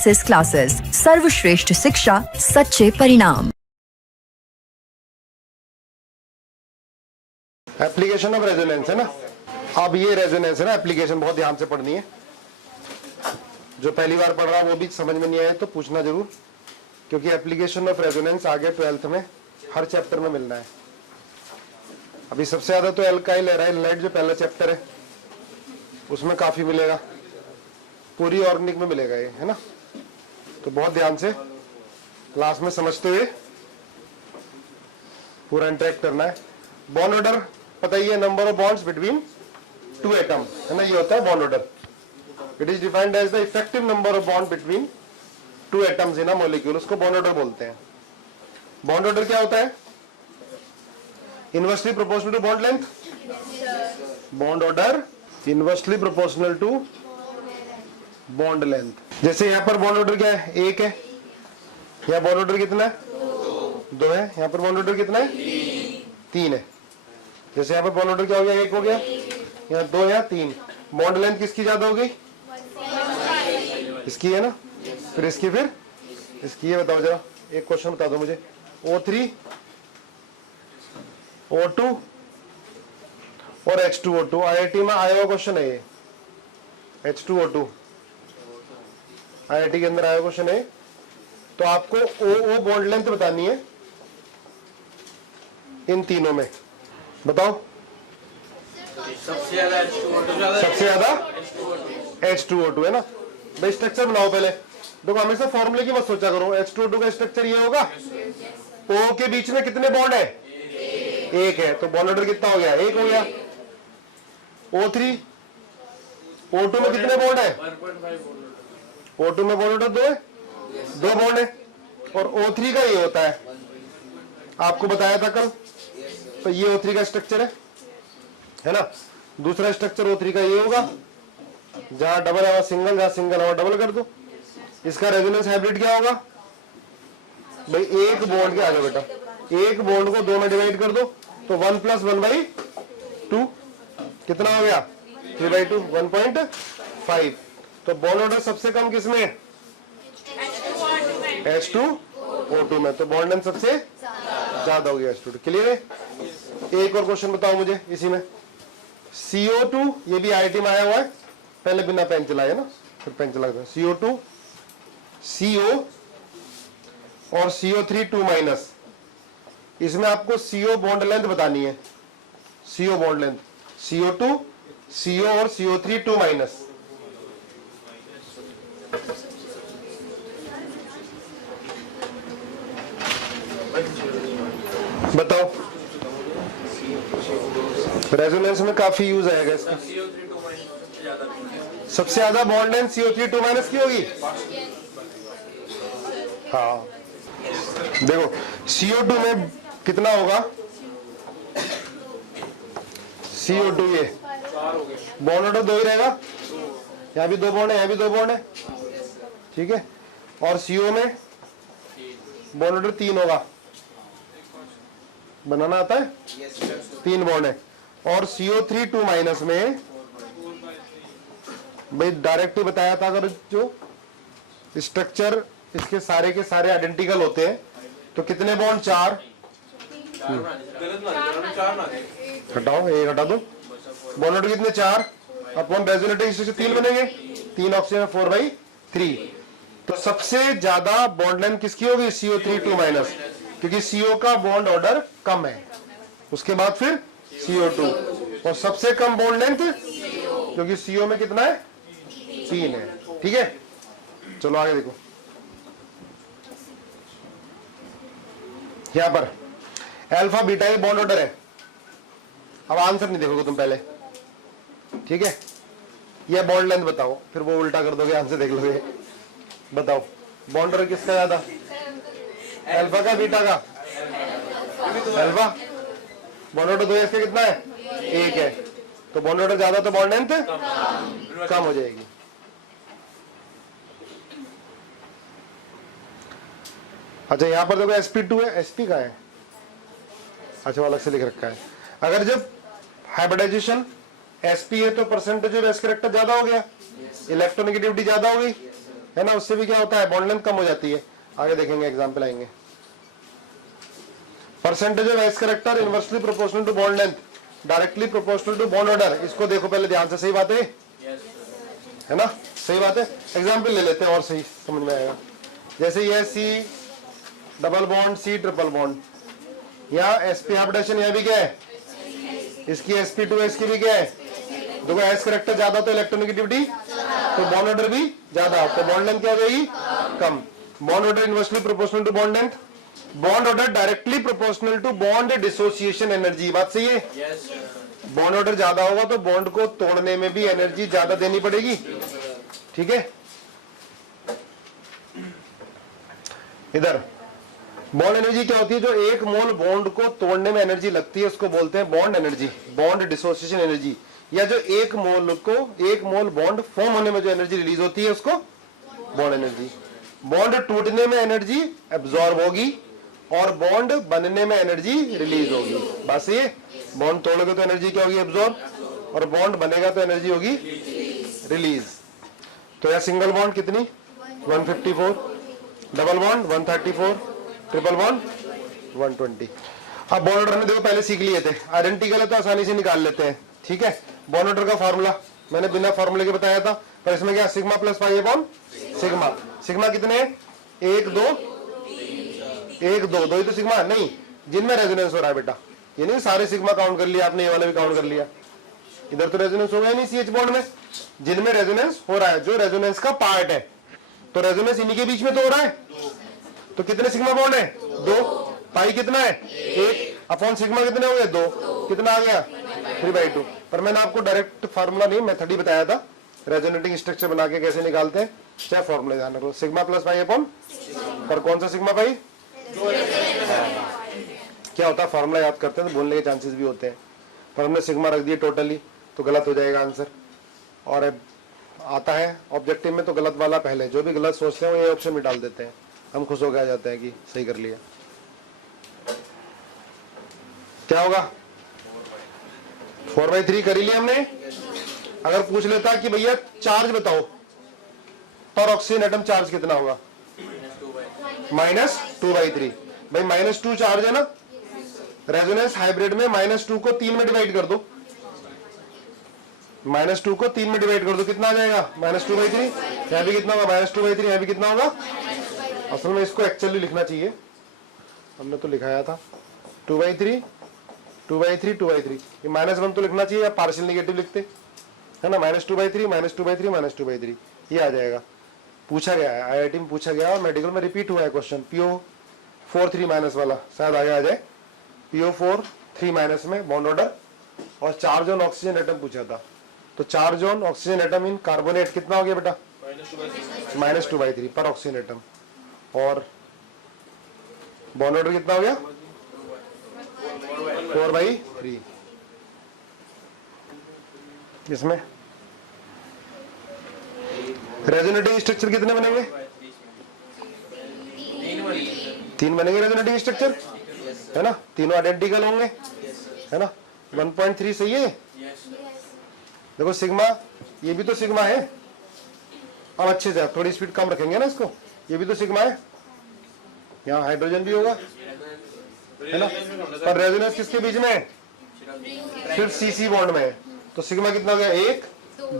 Analysis classes, सर्वश्रेष्ठ शिक्षा, सच्चे परिणाम। एप्लीकेशन ऑफ रेजोनेंस है ना। अब ये रेजोनेंस है ना, एप्लीकेशन बहुत ध्यान से पढ़नी है। जो पहली बार पढ़ रहा है वो भी समझ में नहीं आए तो पूछना जरूर, क्योंकि एप्लीकेशन ऑफ रेजोनेंस आगे 12th में हर चैप्टर में मिलना है। अभी सबसे ज्यादा तो एल्काइल हैलाइड जो पहला चैप्टर है उसमें काफी मिलेगा, पूरी ऑर्गेनिक में मिलेगा ये, है ना। तो बहुत ध्यान से क्लास में समझते हुए पूरा इंटरेक्ट करना है। बॉन्ड ऑर्डर पता ही है, number of bonds between two atom, है ना, ये होता है bond order. It is defined as the effective number of bond between two atoms in a molecule, उसको बॉन्ड ऑर्डर बोलते हैं। बॉन्ड ऑर्डर क्या होता है? Inversely proportional to bond length. Bond order inversely proportional to bond length. जैसे यहां पर bond order क्या है? 1 है। यहाँ बॉन्ड ऑर्डर कितना है? 2 है। यहाँ पर बॉन्ड ऑर्डर कितना है? 3 है। जैसे यहाँ पर बॉन्ड ऑर्डर क्या हो गया? 1 हो गया, यहाँ 2 या 3। बॉन्ड लेंथ किसकी ज्यादा हो गई? इसकी है ना, फिर इसकी, फिर इसकी है। बताओ जरा, एक क्वेश्चन बता दो मुझे। O3, O2 और H2O2 IIT में आया हुआ क्वेश्चन है ये। H2O2 IIT के अंदर आया क्वेश्चन है। तो आपको OO बॉन्ड लेंथ बतानी है इन तीनों में। बताओ। सबसे ज्यादा H2O2 है ना। भाई स्ट्रक्चर बनाओ पहले। देखो हमेशा फॉर्मूले की मत सोचा करो। H2O2 का स्ट्रक्चर ये होगा, O के बीच में कितने बॉन्ड है? 1 है। तो बॉन्ड ऑर्डर कितना हो गया? 1 हो गया। O3, O2 में कितने बॉन्ड है? 1.5। O2 में बॉन्ड ऑर्डर 2 है, 2 बॉन्ड है। और O3 का ये होता है, आपको बताया था कल। तो ये O3 का स्ट्रक्चर है ना। दूसरा स्ट्रक्चर O3 का ये होगा, जहां डबल है वहां सिंगल, जहां सिंगल है वहां डबल कर दो। इसका रेजोनेंस हाइब्रिड क्या होगा? भाई एक बॉन्ड के आ जाओ बेटा, एक बॉन्ड को 2 में डिवाइड कर दो तो 1 + 1/2 कितना हो गया? 3/2, 1.5। तो बॉन्ड ऑर्डर सबसे कम किसमें है? H2O2 में। तो बॉन्ड लेंथ सबसे ज्यादा हो गया H2O2। क्लियर है? एक और क्वेश्चन बताओ मुझे इसी में। CO2, ये भी IIT में आया हुआ है, पहले बिना पेन चलाए ना, फिर पेन चला दो। CO2, CO और CO3 2-, इसमें आपको CO बॉन्ड लेंथ बतानी है। CO bond length, CO2, CO और CO3 2-। बताओ। रेजोनेंस में काफी यूज आएगा इसका। सबसे ज्यादा बॉन्ड लेंथ CO3 2- की होगी। हाँ देखो, CO2 में कितना होगा? CO2 ये बॉन्ड ऑर्डर 2 ही रहेगा। यहाँ भी 2 बॉन्ड है, यहाँ भी 2 बॉन्ड है, ठीक है। और CO में बॉन्ड ऑर्डर 3 होगा। बनाना आता है? 3 बॉन्ड है। और CO3 2- में भाई डायरेक्ट ही बताया था, अगर जो स्ट्रक्चर इसके सारे के सारे आइडेंटिकल होते हैं तो कितने बॉन्ड? 4। हटाओ, 1 हटा दो। बॉन्ड ऑर्डर कितने? 4 अपॉन रेजोनेटिव स्ट्रक्चर 3 बनेंगे। 3 ऑक्सीजन 4/3। तो सबसे ज्यादा बॉन्ड लेंथ किसकी होगी? CO3 2-, क्योंकि CO का बॉन्ड ऑर्डर कम है। उसके बाद फिर CO2, और सबसे कम बॉन्ड लेंथ क्योंकि CO में कितना है? 3 है। ठीक है, चलो आगे देखो। यहां पर अल्फा बीटा ये बॉन्ड ऑर्डर है। अब आंसर नहीं देखोगे तुम पहले, ठीक है। ये बॉन्ड लेंथ बताओ, फिर वो उल्टा कर दोगे, आंसर देख लोगे। बताओ बॉन्ड ऑर्डर किसका ज्यादा? अल्फा का, बीटा का? अल्फा। बॉन्ड ऑर्डर 2 है, इसका कितना है? 1 है। तो बॉन्ड ऑर्डर ज्यादा तो बॉन्ड लेंथ कम हो जाएगी। अच्छा यहाँ पर देखो sp2 है, sp का है, अच्छा वो अलग से लिख रखा है। अगर जब हाइब्रिडाइजेशन sp है तो परसेंटेज ऑफ s कैरेक्टर ज्यादा हो गया, इलेक्ट्रोनेगेटिविटी ज्यादा हो गई, है ना, उससे भी क्या होता है, बॉन्ड लेंथ कम हो जाती है। आगे देखेंगे, एग्जाम्पल आएंगे। Percentage of s character inversely proportional to bond length, directly proportional to bond order. इसको देखो पहले ध्यान से, सही बात है ना, सही बात है। एग्जाम्पल ले लेते हैं और सही समझ में आएगा। जैसे ये C double bond, C triple bond, यहाँ sp हाफ डैशन, यहाँ भी क्या है, इसकी sp2 इसकी भी क्या है। देखो एस करेक्टर ज्यादा तो इलेक्ट्रोनेगेटिविटी, तो बॉन्ड ऑर्डर भी ज्यादा, तो बॉन्ड लेंथ क्या हो जाएगी, कम। Bond order inversely proportional to bond length, bond order directly proportional to bond dissociation energy. बात सही है। बॉन्ड ऑर्डर ज्यादा होगा तो बॉन्ड को तोड़ने में भी एनर्जी ज्यादा देनी पड़ेगी, ठीक है। इधर बॉन्ड एनर्जी क्या होती है, जो एक मोल बॉन्ड को तोड़ने में एनर्जी लगती है उसको बोलते हैं bond energy, bond dissociation energy. या जो एक मोल बॉन्ड फॉर्म होने में जो एनर्जी रिलीज होती है उसको बॉन्ड एनर्जी। बॉन्ड टूटने में एनर्जी एब्जॉर्ब होगी और बॉन्ड बनने में एनर्जी रिलीज होगी। बस ये बॉन्ड तोड़ोगे तो एनर्जी क्या होगी, एब्जॉर्ब, और बॉन्ड बनेगा तो एनर्जी होगी रिलीज। तो यह सिंगल बॉन्ड कितनी 154, डबल बॉन्ड 134, ट्रिपल बॉन्ड 120। अब बॉन्ड ऑर्डर में देखो पहले सीख लिए थे, आइडेंटिकल है तो आसानी से निकाल लेते हैं, ठीक है। बॉन्ड ऑर्डर का फॉर्मूला मैंने बिना फॉर्मूले के बताया था, पर इसमें क्या, sigma plus pi upon sigma. Sigma कितने हैं, 1 2 1 2 2 ही तो सिग्मा नहीं, जिनमें रेजोनेंस हो रहा है बेटा, ये नहीं सारे सिग्मा काउंट कर लिया आपने, ये वाला भी काउंट कर लिया। इधर तो रेजोनेंस होगा नहीं CH बॉन्ड में, जिनमें रेजोनेंस हो रहा है, जो रेजोनेंस का पार्ट है, तो रेजोनेंस इन्हीं के बीच में तो हो रहा है। तो कितने सिग्मा बॉन्ड है, 2। पाई कितना है, 1 अपॉन सिग्मा कितने हो गए, 2, कितना आ गया 3/2। पर मैंने आपको डायरेक्ट फार्मूला नहीं, मेथड ही बताया था रेजोनेटिंग स्ट्रक्चर बना के कैसे निकालते हैं, क्या फॉर्मूला ध्यान रखो, सिग्मा प्लस पाई अपॉन, पर कौन सा सिग्मा पाई, क्या होता है फॉर्मूला याद करते हैं तो बोलने के चांसेस भी होते हैं, पर हमने सिग्मा रख दिए टोटली तो गलत हो जाएगा आंसर। और अब आता है ऑब्जेक्टिव में तो गलत वाला पहले, जो भी गलत सोचते हैं वो ये ऑप्शन में डाल देते हैं, हम खुश हो गए जाते हैं कि सही कर लिया। क्या होगा, 4/3 कर ही लिया हमने। अगर पूछ लेता कि भैया चार्ज बताओ, पर ऑक्सीजन एटम चार्ज कितना होगा, -2/3। भाई -2 चार्ज है ना, रेजोनेंस हाइब्रिड में -2 को 3 में डिवाइड कर दो, -2 को 3 में डिवाइड कर दो, कितना आ जाएगा, -2/3। यहाँ भी कितना होगा, -2/3, यहाँ भी कितना होगा। असल में इसको एक्चुअली लिखना चाहिए, हमने तो लिखाया था 2/3 2/3 2/3, ये -1 तो लिखना चाहिए, या पार्शियल नेगेटिव लिखते है ना, -2/3 -2/3 -2/3 ये आ जाएगा। पूछा गया है IIT में, पूछा गया और मेडिकल में रिपीट हुआ है क्वेश्चन, PO4 3- वाला, शायद आगे आ जाए। PO4 3- में बॉन्ड ऑर्डर और चार्ज ऑन ऑक्सीजन एटम पूछा था, तो charge on oxygen atom in carbonate कितना हो गया बेटा, -2/3 पर ऑक्सीजन एटम, और बॉन्ड ऑर्डर कितना हो गया 4/3। इसमें रेजोनेटिंग स्ट्रक्चर कितने बनेंगे, 3 बनेंगे रेजोनेटिंग स्ट्रक्चर, है ना, तीनों आइडेंटिकल होंगे, है ना। 1.3 सही है। देखो सिग्मा, ये भी तो सिग्मा है, अब अच्छे से थोड़ी स्पीड कम रखेंगे ना इसको, ये भी तो सिग्मा है, यहाँ हाइड्रोजन भी होगा, है ना, पर रेजोनेंस किसके बीच में है, सिर्फ CC बॉन्ड में है, तो सिग्मा कितना हो गया, 1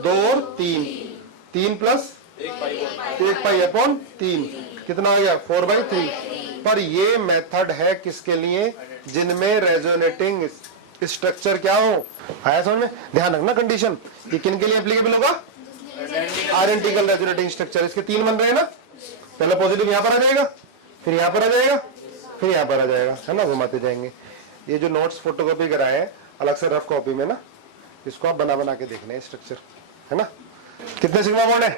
2 और 3, 3 प्लस 1 पाई अपॉन 3, कितना आ गया 4/3। पर ये मेथड है किसके लिए, जिनमें रेजोनेटिंग स्ट्रक्चर क्या हो, आया समझ में। ध्यान रखना कंडीशन, ये किन के लिए एप्लीकेबल होगा, आइडेंटिकल रेजोनेटिंग स्ट्रक्चर। इसके 3 बन रहे हैं ना, पहला पॉजिटिव यहाँ पर आ जाएगा, फिर यहाँ पर आ जाएगा, फिर यहाँ पर आ जाएगा, है ना, घुमाते जाएंगे। ये जो नोट्स फोटोकॉपी कराए हैं अलग से रफ कॉपी में ना, इसको आप बना बना के देखना है स्ट्रक्चर, है ना। कितने सिग्मा बॉन्ड है,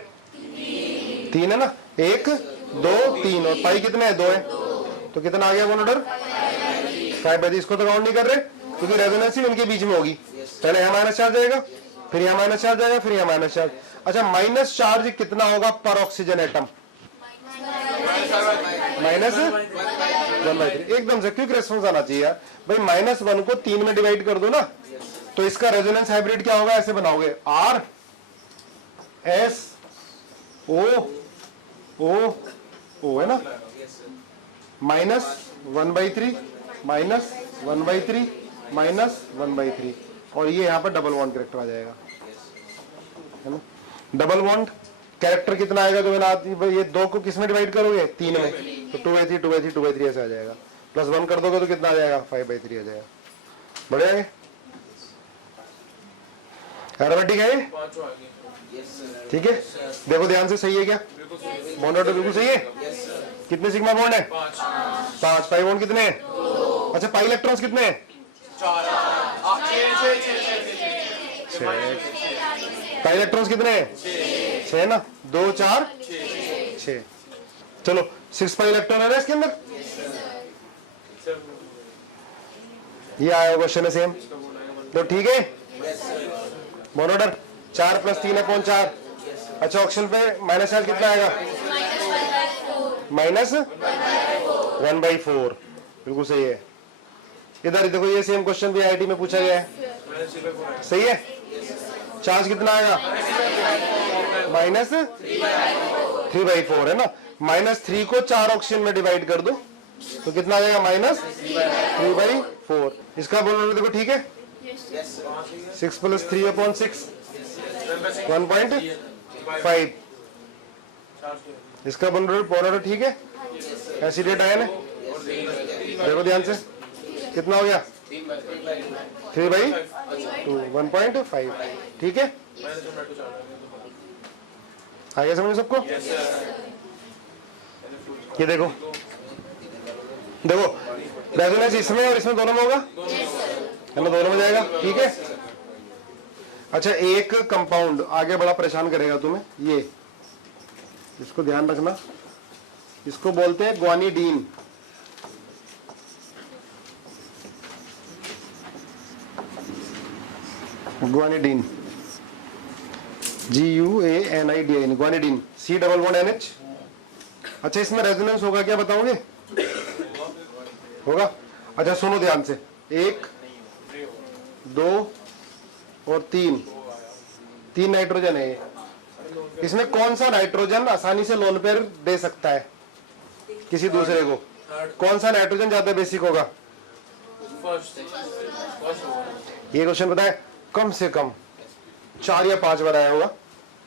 3 है ना, 1 2 3, और पाई कितने है, 2 है, तो कितना आ गया बॉन्ड ऑर्डर 5/3। इसको तो काउंट नहीं कर रहे क्योंकि रेजोनेंस ही इनके बीच में होगी, पहले यहाँ माइनस चार्ज जाएगा, फिर यहाँ माइनस चार्ज जाएगा, फिर यहाँ माइनस चार्ज। अच्छा, माइनस चार्ज कितना होगा पर ऑक्सीजन एटम, -1/3 एकदम से, क्विक रेस्पॉन्स आना चाहिए यार भाई। -1 को 3 में डिवाइड कर दो ना, तो इसका रेजोनेंस हाइब्रिड क्या होगा, ऐसे बनाओगे, R S O ओ है ना, -1/3 -1/3 -1/3, और ये यहाँ पर डबल बॉन्ड कैरेक्टर आ जाएगा, है ना। डबल बॉन्ड कैरेक्टर कितना आएगा, जो मैंने ये 2 को किस में डिवाइड करोगे, 3 में, तो 2/3 2/3 2/3 ऐसे आ जाएगा, +1 कर दोगे तो कितना आ जाएगा, 5/3 आ जाएगा। बढ़िया, अरबेटिक है ये, ठीक है। देखो ध्यान से, सही है क्या, बॉन्ड ऑर्डर बिल्कुल सही है। कितने सिग्मा बॉन्ड है, 5। पाई बॉन्ड कितने हैं, अच्छा पाई इलेक्ट्रॉन्स कितने हैं, 4। पाई इलेक्ट्रॉन्स कितने हैं, 6 ना, 2 4 6। चलो 6 पाई इलेक्ट्रॉन है ना इसके अंदर, ये आया क्वेश्चन है सेम, तो ठीक है। Bond order 4 + 3/4। अच्छा ऑप्शन पे -r कितना आएगा, -1/4, बिल्कुल सही है। इधर देखो, ये सेम क्वेश्चन भी आईआईटी में पूछा गया है, सही है। चार्ज कितना आएगा, -3/4 है ना, -3 को 4 ऑक्सीजन में डिवाइड कर दो तो कितना आ जाएगा, -3/4। इसका बोलो देखो, ठीक है। 6 + 3/6 1.5। इसका बॉन्ड ठीक है, एसिडेट आयन है। देखो ध्यान से, कितना हो गया, 3/2 1.5, ठीक है। आगे समझो सबको, ये देखो रेजोनेंस इसमें और इसमें दोनों में होगा, है ना, दोनों में जाएगा, ठीक है। अच्छा एक कंपाउंड आगे बड़ा परेशान करेगा तुम्हें, ये इसको ध्यान रखना, इसको बोलते हैं ग्वानिडीन। ग्वानिडीन, GUANIDIN, ग्वानिडीन, C+NH। अच्छा इसमें रेजोनेंस होगा क्या, बताओगे, होगा। अच्छा सुनो ध्यान से, 1 2 और 3 नाइट्रोजन है ये। इसमें कौन सा नाइट्रोजन आसानी से लोन पेयर दे सकता है किसी दूसरे को, कौन सा नाइट्रोजन ज्यादा बेसिक होगा, ये क्वेश्चन बताए, कम से कम 4 या 5 बार आया होगा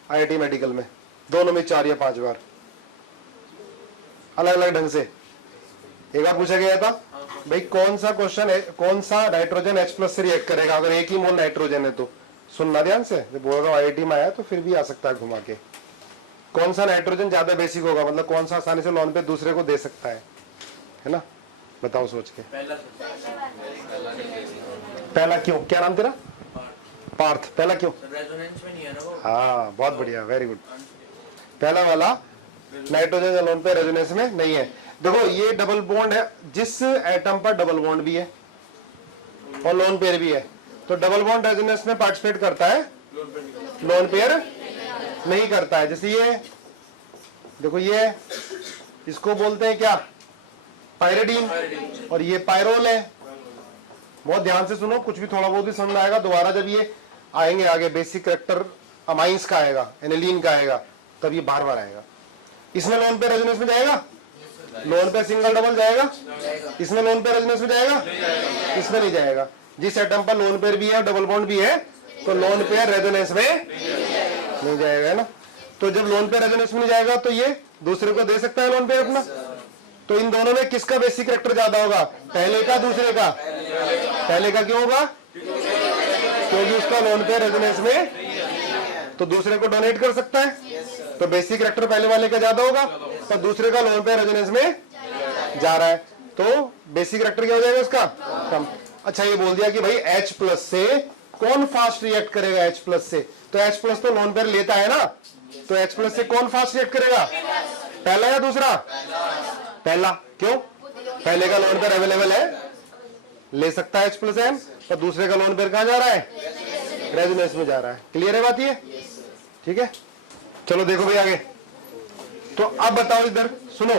आईआईटी मेडिकल में, दोनों में 4 या 5 बार, अलग अलग ढंग से। एक बार पूछा गया था भाई कौन सा क्वेश्चन है, कौन सा नाइट्रोजन H+ से रिएक्ट करेगा अगर एक ही मोल नाइट्रोजन है, तो सुनना ध्यान से, जब बोल रहा हूँ आईआईटी में आया तो फिर भी आ सकता है घुमा के, कौन सा नाइट्रोजन ज्यादा बेसिक होगा, मतलब कौन सा आसानी से लोन पे दूसरे को दे सकता है ना, बताओ सोच के। पहला क्यों, क्या नाम तेरा, पार्थ, पहला क्यों, रेजोनेंस में नहीं है ना वो। हाँ बहुत बढ़िया, वेरी गुड। पहला वाला नाइट्रोजन लोन पे रेजोनेंस में नहीं है। देखो ये डबल बॉन्ड है, जिस एटम पर डबल बॉन्ड भी है और लोन पेयर भी है, तो डबल बॉन्ड रेजोनेंस में पार्टिसिपेट करता है, लोन पेयर नहीं करता है। जैसे ये देखो, ये इसको बोलते हैं क्या, पायरिडीन, और ये पायरोल है। बहुत ध्यान से सुनो, कुछ भी थोड़ा बहुत भी समझ में आएगा, दोबारा जब ये आएंगे आगे बेसिक कैरेक्टर अमाइंस का आएगा, एनिलीन का आएगा, तब ये बार बार आएगा। इसमें लोन पे रेजोनेंस में जाएगा, लोन पे सिंगल डबल जाएगा, इसमें लोन पे रेजोनेंस में जाएगा, इसमें नहीं जाएगा। जिस एटम पर लोन पेयर भी है और डबल बॉन्ड भी है, तो लोन पेयर रेजोनेंस में नहीं जाएगा, है ना। तो जब लोन पेयर रेजोनेंस में नहीं जाएगा तो ये दूसरे को दे सकता है लोन पेयर अपना। तो इन दोनों में किसका बेसिक कैरेक्टर ज्यादा होगा, पहले का दूसरे का, पहले का क्यों होगा, क्योंकि उसका लोन पेयर रेजोनेंस में, तो दूसरे को डोनेट कर सकता है, तो बेसिक कैरेक्टर पहले वाले का ज्यादा होगा, पर दूसरे का लोन पेयर रेजोनेंस में जा रहा है, तो बेसिक कैरेक्टर क्या हो जाएगा उसका, कम। अच्छा ये बोल दिया कि भाई H+ से कौन फास्ट रिएक्ट करेगा, H+ से, तो H+ तो लोन पेयर लेता है ना, तो H+ से कौन फास्ट रिएक्ट करेगा, पहला या दूसरा, पहला। क्यों, पहले का लोन पेयर अवेलेबल है, ले सकता है H+N, और दूसरे का लोन पेयर कहां जा रहा है, रेजोनेंस में जा रहा है। क्लियर है बात ये, ठीक है। चलो देखो भाई आगे, तो अब बताओ इधर सुनो,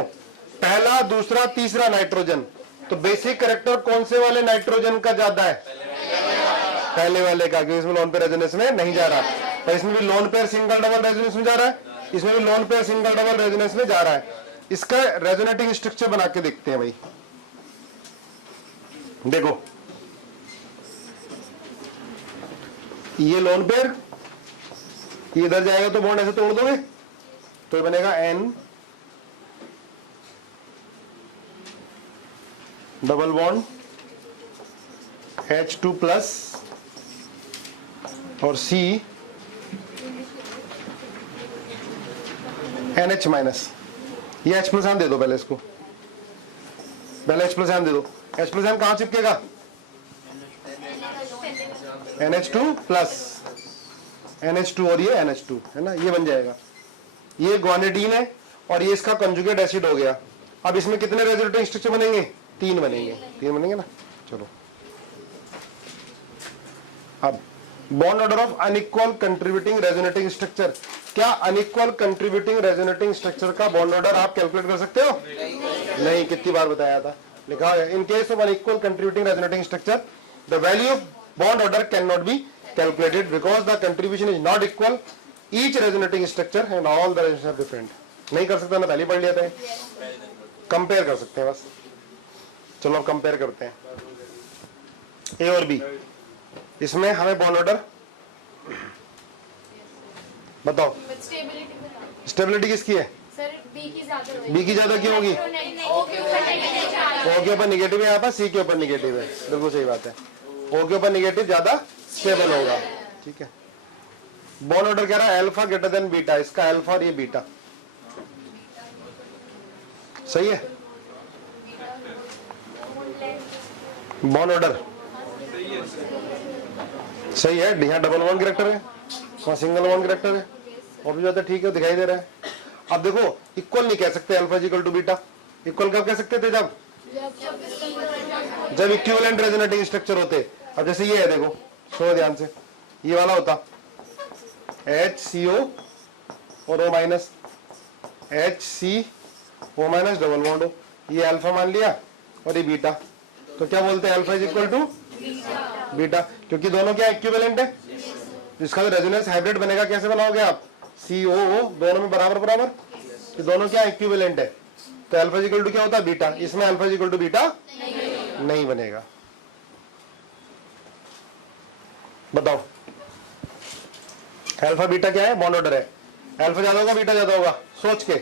पहला दूसरा तीसरा नाइट्रोजन, तो बेसिक कैरेक्टर कौन से वाले नाइट्रोजन का ज्यादा है, पहले वाले का, क्योंकि इसमें लोन पेयर रेजोनेंस में नहीं जा रहा, पर इसमें भी loan pair single double resonance में जा रहा है, इसमें भी loan pair single double resonance में जा रहा है। इसका रेजोनेटिंग स्ट्रक्चर बना के देखते हैं भाई। देखो ये लोन पेयर, ये इधर जाएगा तो बॉन्ड ऐसे तोड़ दोगे तो ये बनेगा N double bond H2 plus और C NH माइनस। ये H प्लस एन दे दो पहले इसको, पहले H प्लस एन दे दो। H प्लस एन कहां चिपकेगा? NH2 प्लस NH2 और ये NH2 है ना, ये बन जाएगा। ये ग्वानिडीन है और ये इसका कंजुगेट एसिड हो गया। अब इसमें कितने रेजोनेटिंग स्ट्रक्चर बनेंगे? 3 बनेंगे, 3 बनेंगे ना। चलो अब bond order of unequal contributing resonating structure. क्या अनइक्वल कंट्रीब्यूटिंग रेजोनेटिंग स्ट्रक्चर का बॉन्ड ऑर्डर आप कैलकुलेट कर सकते हो? नहीं, कितनी बार बताया था, लिखा है in case of unequal contributing resonating structure the value of bond order cannot be calculated because the contribution is not equal, each resonating structure and all the resonations are different। नहीं कर सकता ना, पहले पढ़ लिया था। कंपेयर कर सकते हैं बस। चलो अब कंपेयर करते हैं ए और बी। इसमें हमें बॉन्ड ऑर्डर बताओ। स्टेबिलिटी किसकी है? बी की ज्यादा क्यों होगी? ओ के ऊपर निगेटिव है, यहाँ पर सी के ऊपर निगेटिव है। बिल्कुल सही बात है, ओ के ऊपर निगेटिव ज्यादा स्टेबल होगा। ठीक है, बॉन्ड ऑर्डर कह रहा है अल्फा ग्रेटर देन बीटा, इसका अल्फा और ये बीटा सही है। बॉन्ड ऑर्डर सही है, यहाँ डबल बॉन्ड कैरेक्टर है, वहां सिंगल बॉन्ड कैरेक्टर है, और भी ज्यादा ठीक है, दिखाई दे रहा है। अब देखो इक्वल नहीं कह सकते alpha equal to beta. Equal कब कह सकते थे? जब इक्विवेलेंट रेजोनेटिंग स्ट्रक्चर होते। अब जैसे ये है, देखो सुनो ध्यान से, ये वाला होता HCO और O minus, HCO minus double bond हो, ये अल्फा मान लिया और ये बीटा, तो क्या बोलते हैं? Alpha is equal to beta, क्योंकि दोनों क्या इक्विवेलेंट है। जिसका रेजोनेंस हाइब्रिड बनेगा कैसे बनाओगे आप? COO दोनों में बराबर बराबर, तो दोनों क्या इक्विवेलेंट है, तो अल्फा इक्वल टू क्या होता है? बीटा। इसमें अल्फा इक्वल टू बीटा नहीं बनेगा। बताओ अल्फा बीटा क्या है? बॉन्ड ऑर्डर है। अल्फा ज्यादा होगा बीटा ज्यादा होगा? सोच के,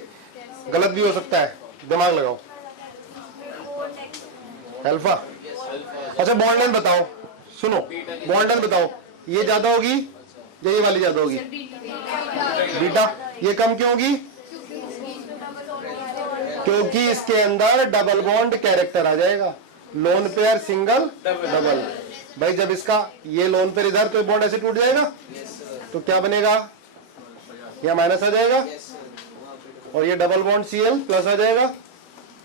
गलत भी हो सकता है, दिमाग लगाओ। अल्फा, अच्छा बॉन्ड लेंथ बताओ, सुनो बॉन्ड लेंथ बताओ, ये ज्यादा होगी या ये वाली ज्यादा होगी? बीटा। ये कम क्यों होगी? क्योंकि इसके अंदर डबल बॉन्ड कैरेक्टर आ जाएगा। लोन पेयर सिंगल डबल, भाई जब इसका ये लोन पेयर इधर तो बॉन्ड ऐसे टूट जाएगा, तो क्या बनेगा? यह माइनस आ जाएगा और ये डबल बॉन्ड Cl प्लस आ जाएगा।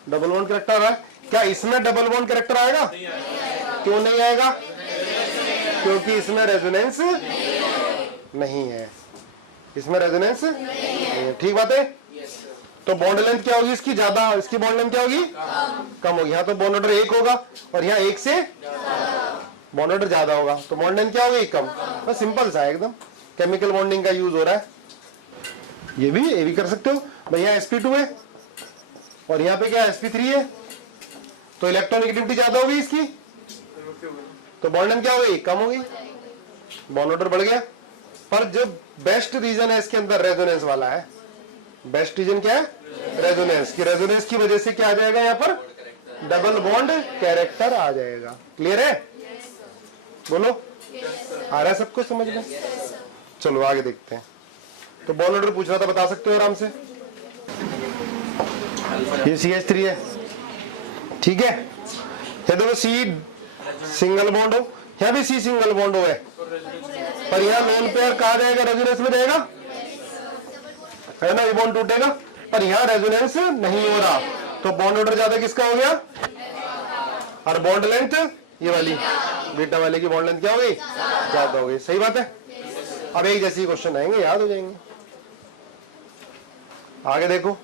डबल बॉन्ड कैरेक्टर है क्या? इसमें डबल बॉन्ड कैरेक्टर आएगा? क्यों नहीं आएगा? क्योंकि इसमें रेजोनेंस नहीं है, इसमें रेजोनेंस नहीं है। ठीक बात है। तो बॉन्ड लेंथ क्या होगी इसकी? ज्यादा। इसकी बॉन्ड लेंथ क्या होगी? कम होगी। यहाँ तो बॉन्ड ऑर्डर 1 होगा और यहाँ 1 से बॉन्ड ऑर्डर ज्यादा होगा, तो बॉन्ड लेंथ क्या होगी? कम। बस सिंपल सा है एकदम, केमिकल बॉन्डिंग का यूज हो रहा है। ये भी कर सकते हो भाई, यहाँ sp2 है और यहाँ पे क्या sp3 है, तो इलेक्ट्रॉनिगेटिविटी ज्यादा होगी इसकी, तो बॉन्ड लेंथ क्या होगी? कम होगी, बॉन्ड ऑर्डर बढ़ गया। पर जो बेस्ट रीजन है इसके अंदर रेजोनेंस वाला है। बेस्ट रीजन क्या है? रेजोनेंस की। रेजोनेंस की वजह से क्या आ जाएगा? यहाँ पर डबल बॉन्ड कैरेक्टर आ जाएगा। क्लियर है? बोलो, आ रहा है सब कुछ समझ में? चलो आगे देखते हैं। तो बॉन्ड ऑर्डर पूछ रहा था, बता सकते हो आराम से। ये CH3 है, ठीक है। ये देखो C सिंगल बॉन्ड हो, यहाँ भी C सिंगल बॉन्ड हो है, पर यहाँ लोन पेयर कहा जाएगा? रेजोनेंस में जाएगा, है ना, ये बॉन्ड टूटेगा। पर यहाँ रेजोनेंस नहीं हो रहा, तो बॉन्ड ऑर्डर ज्यादा किसका हो गया? और बॉन्ड लेंथ ये वाली बीटा वाले की बॉन्ड लेंथ क्या हो गई? ज्यादा हो गई। सही बात है। अब एक जैसे क्वेश्चन आएंगे, याद हो जाएंगे। आगे देखो,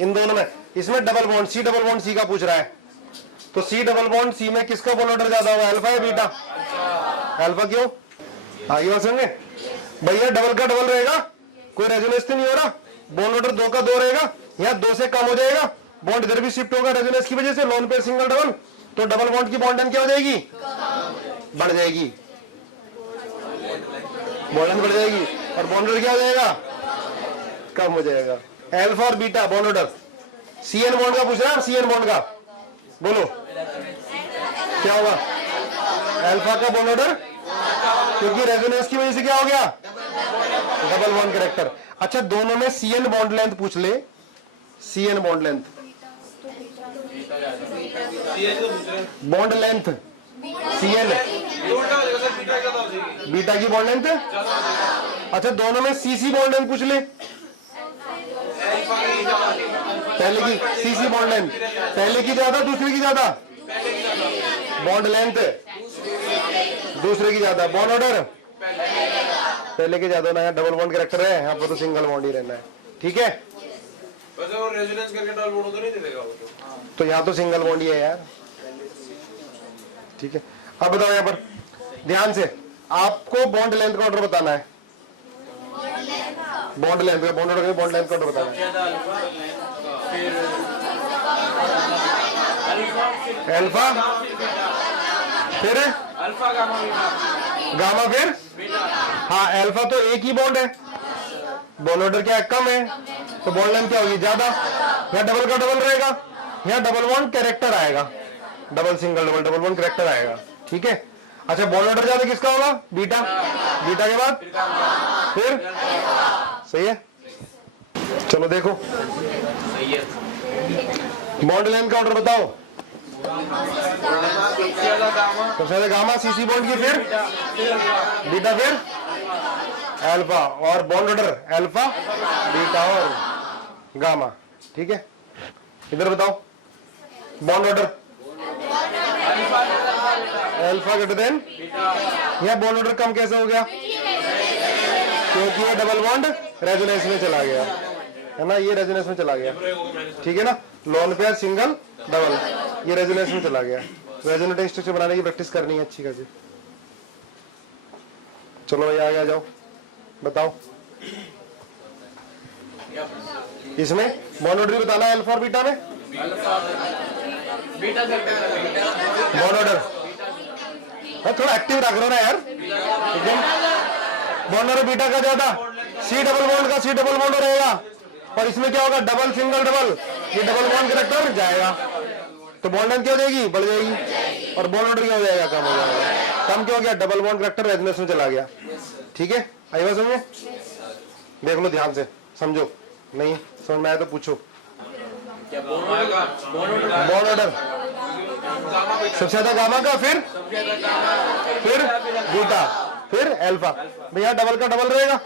इन दोनों में, इसमें double bond C double bond C का पूछ रहा है, तो C डबल बॉन्ड C में किसका बॉन्ड ऑर्डर ज्यादा होगा? अल्फा या बीटा? अल्फा। क्यों? आगे बात सुनेंगे भैया, डबल का डबल रहेगा, कोई रेजोनेंस तो नहीं हो रहा, बॉन्ड ऑर्डर 2 का 2 रहेगा, यहाँ 2 से कम हो जाएगा, बॉन्ड इधर भी शिफ्ट होगा रेजोनेंस की वजह से, लोन पेयर सिंगल डबल, तो डबल बॉन्ड की बॉन्ड लेंथ क्या हो जाएगी, बढ़ जाएगी, बॉन्ड लेंथ बढ़ जाएगी, और बॉन्ड ऑर्डर क्या हो जाएगा, कम हो जाएगा। अल्फा और beta bond order, CN bond का पूछ रहा है, सीएन बॉन्ड का बोलो क्या होगा, अल्फा का बॉन्ड ऑर्डर, क्योंकि रेजोनेंस की वजह से क्या हो गया, डबल बॉन्ड कैरेक्टर। अच्छा दोनों में सीएन बॉन्ड लेंथ पूछ ले, CN bond length, bond length CN, beta की बॉन्ड लेंथ। अच्छा दोनों में सीसी बॉन्ड लेंथ पूछ ले, पहले की सीसी बॉन्ड लेंथ, पहले की ज्यादा दूसरे की ज्यादा, बॉन्ड लेंथ दूसरे की ज्यादा, बॉन्ड ऑर्डर पहले के ज्यादा ना, यहाँ डबल बॉन्ड कैरेक्टर है, यहाँ पर तो सिंगल बॉन्ड ही रहना है, ठीक है। वैसे वो रेजोनेंस करके डबल बॉन्ड तो नहीं दे देगा वो तो यहाँ तो सिंगल बॉन्ड ही है यार, ठीक है। अब बताओ यहाँ पर ध्यान से, आपको बॉन्ड लेंथ का ऑर्डर बताना है, बॉन्ड लेंथ का, बॉन्ड ऑर्डर बॉन्ड लेंथ का ऑर्डर बताना है, अल्फा फिर अल्फा गामा फिर, हाँ अल्फा तो एक ही बॉन्ड है, बॉन्ड ऑर्डर क्या है, कम है, तो बॉन्ड लेंथ क्या होगी, ज्यादा, यहाँ डबल का डबल रहेगा, यहाँ डबल बॉन्ड कैरेक्टर आएगा, double single double double bond character आएगा, ठीक है। अच्छा बॉन्ड ऑर्डर ज्यादा किसका होगा, बीटा, बीटा के बाद फिर, सही है। चलो देखो सही है। बॉन्ड लेंथ का ऑर्डर बताओ, सबसे ज्यादा गामा, सबसे ज्यादा गामा, सीसी बॉन्ड की फिर बीटा फिर अल्फा, और बॉन्ड ऑर्डर अल्फा बीटा और गामा, ठीक है। इधर बताओ bond order alpha greater than, यह बॉन्ड ऑर्डर कम कैसे हो गया, क्योंकि ये डबल बॉन्ड रेजोनेंस में चला गया है ना, ये रेजोनेंस में चला गया, ठीक है ना, लोन पेयर सिंगल डबल, ये रेजोनेंस में चला गया। रेजोनेटिंग स्ट्रक्चर बनाने की प्रैक्टिस करनी है अच्छी खासी। चलो भाई आगे आ जाओ, बताओ इसमें बॉन्ड ऑर्डर बताना है, अल्फा और बीटा में बीटा बॉन्ड ऑर्डर, थोड़ा एक्टिव रख रहा ना यार, एकदम बॉन्ड ऑर्डर बीटा का ज्यादा, सी डबल बॉन्ड का सी डबल बॉन्ड रहेगा, और इसमें क्या होगा, डबल सिंगल डबल, ये डबल बॉन्ड कैरेक्टर जाएगा, तो बॉन्ड लेंथ क्या हो जाएगी, बढ़ जाएगी, और बॉन्ड ऑर्डर क्या हो जाएगा, कम हो जाएगा। कम क्या हो गया, डबल बॉन्ड कैरेक्टर रेजोनेंस में चला गया, ठीक है। आई बात समझे, देख लो ध्यान से, समझो, नहीं समझ में आया तो पूछो। बॉन्ड ऑर्डर सबसे ज्यादा गामा का, फिर बीटा, फिर अल्फा, भैया डबल का डबल रहेगा।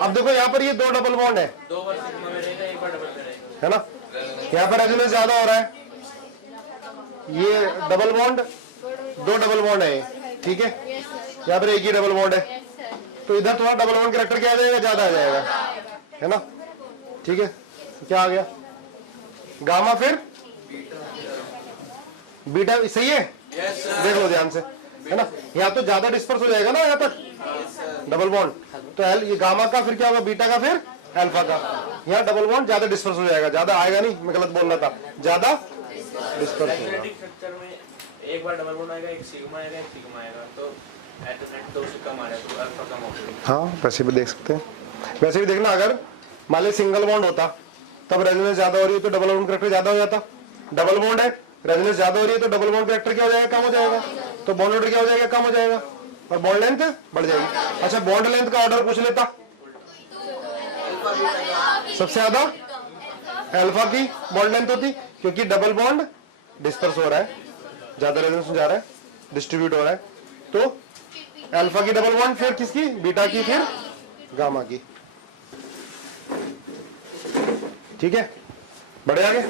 अब देखो यहाँ पर ये 2 डबल बॉन्ड है, दो बार सिग्मा में रहेगा, एक बार डबल में रहेगा, है ना, यहाँ पर रेजोनेंस ज्यादा हो रहा है, ये डबल बॉन्ड 2 डबल बॉन्ड है, ठीक है, यहाँ पर एक ही डबल बॉन्ड है, तो इधर थोड़ा डबल बॉन्ड कैरेक्टर क्या आ जाएगा, ज्यादा आ जाएगा, है ना, ठीक है। क्या आ गया, गामा फिर बीटा, सही है, देख लो ध्यान से, है ना, यहाँ तो ज्यादा डिस्पर्स हो जाएगा ना यहाँ तक डबल बॉन्ड, तो ये गामा का फिर क्या होगा, बीटा का फिर अल्फा का, यहाँ डबल बॉन्ड ज्यादा डिस्पर्स हो जाएगा, ज्यादा आएगा नहीं, मैं गलत बोल रहा था, ज्यादा डिस्पर्स होगा। स्ट्रक्चर में एक बार डबल बॉन्ड आएगा, एक सिग्मा आएगा, एक सिग्मा आएगा, तो एटोनेट 2 से कम आ रहा है, तो अल्फा कम होगा। हाँ वैसे भी देख सकते हैं, वैसे भी देखना, अगर मान ली सिंगल बॉन्ड होता तब रेजोनेंस ज्यादा हो रही है तो डबल बॉन्ड कैरेक्टर ज्यादा हो जाता, डबल बॉन्ड है रेजोनेंस ज्यादा हो रही है तो डबल बॉन्ड कैरेक्टर क्या हो जाएगा, कम हो जाएगा, तो बॉन्ड ऑर्डर क्या हो जाएगा, कम हो जाएगा, और बॉन्ड लेंथ बढ़ जाएगी। अच्छा बॉन्ड लेंथ का ऑर्डर पूछ लेता, सबसे ज्यादा अल्फा की बॉन्ड लेंथ होती, क्योंकि डबल बॉन्ड डिस्पर्स हो रहा है, ज्यादा रेजोनेंस में जा रहा है, डिस्ट्रीब्यूट हो रहा है, तो अल्फा की डबल बॉन्ड, फिर किसकी, बीटा की, फिर गामा की, ठीक है। बढ़े आगे,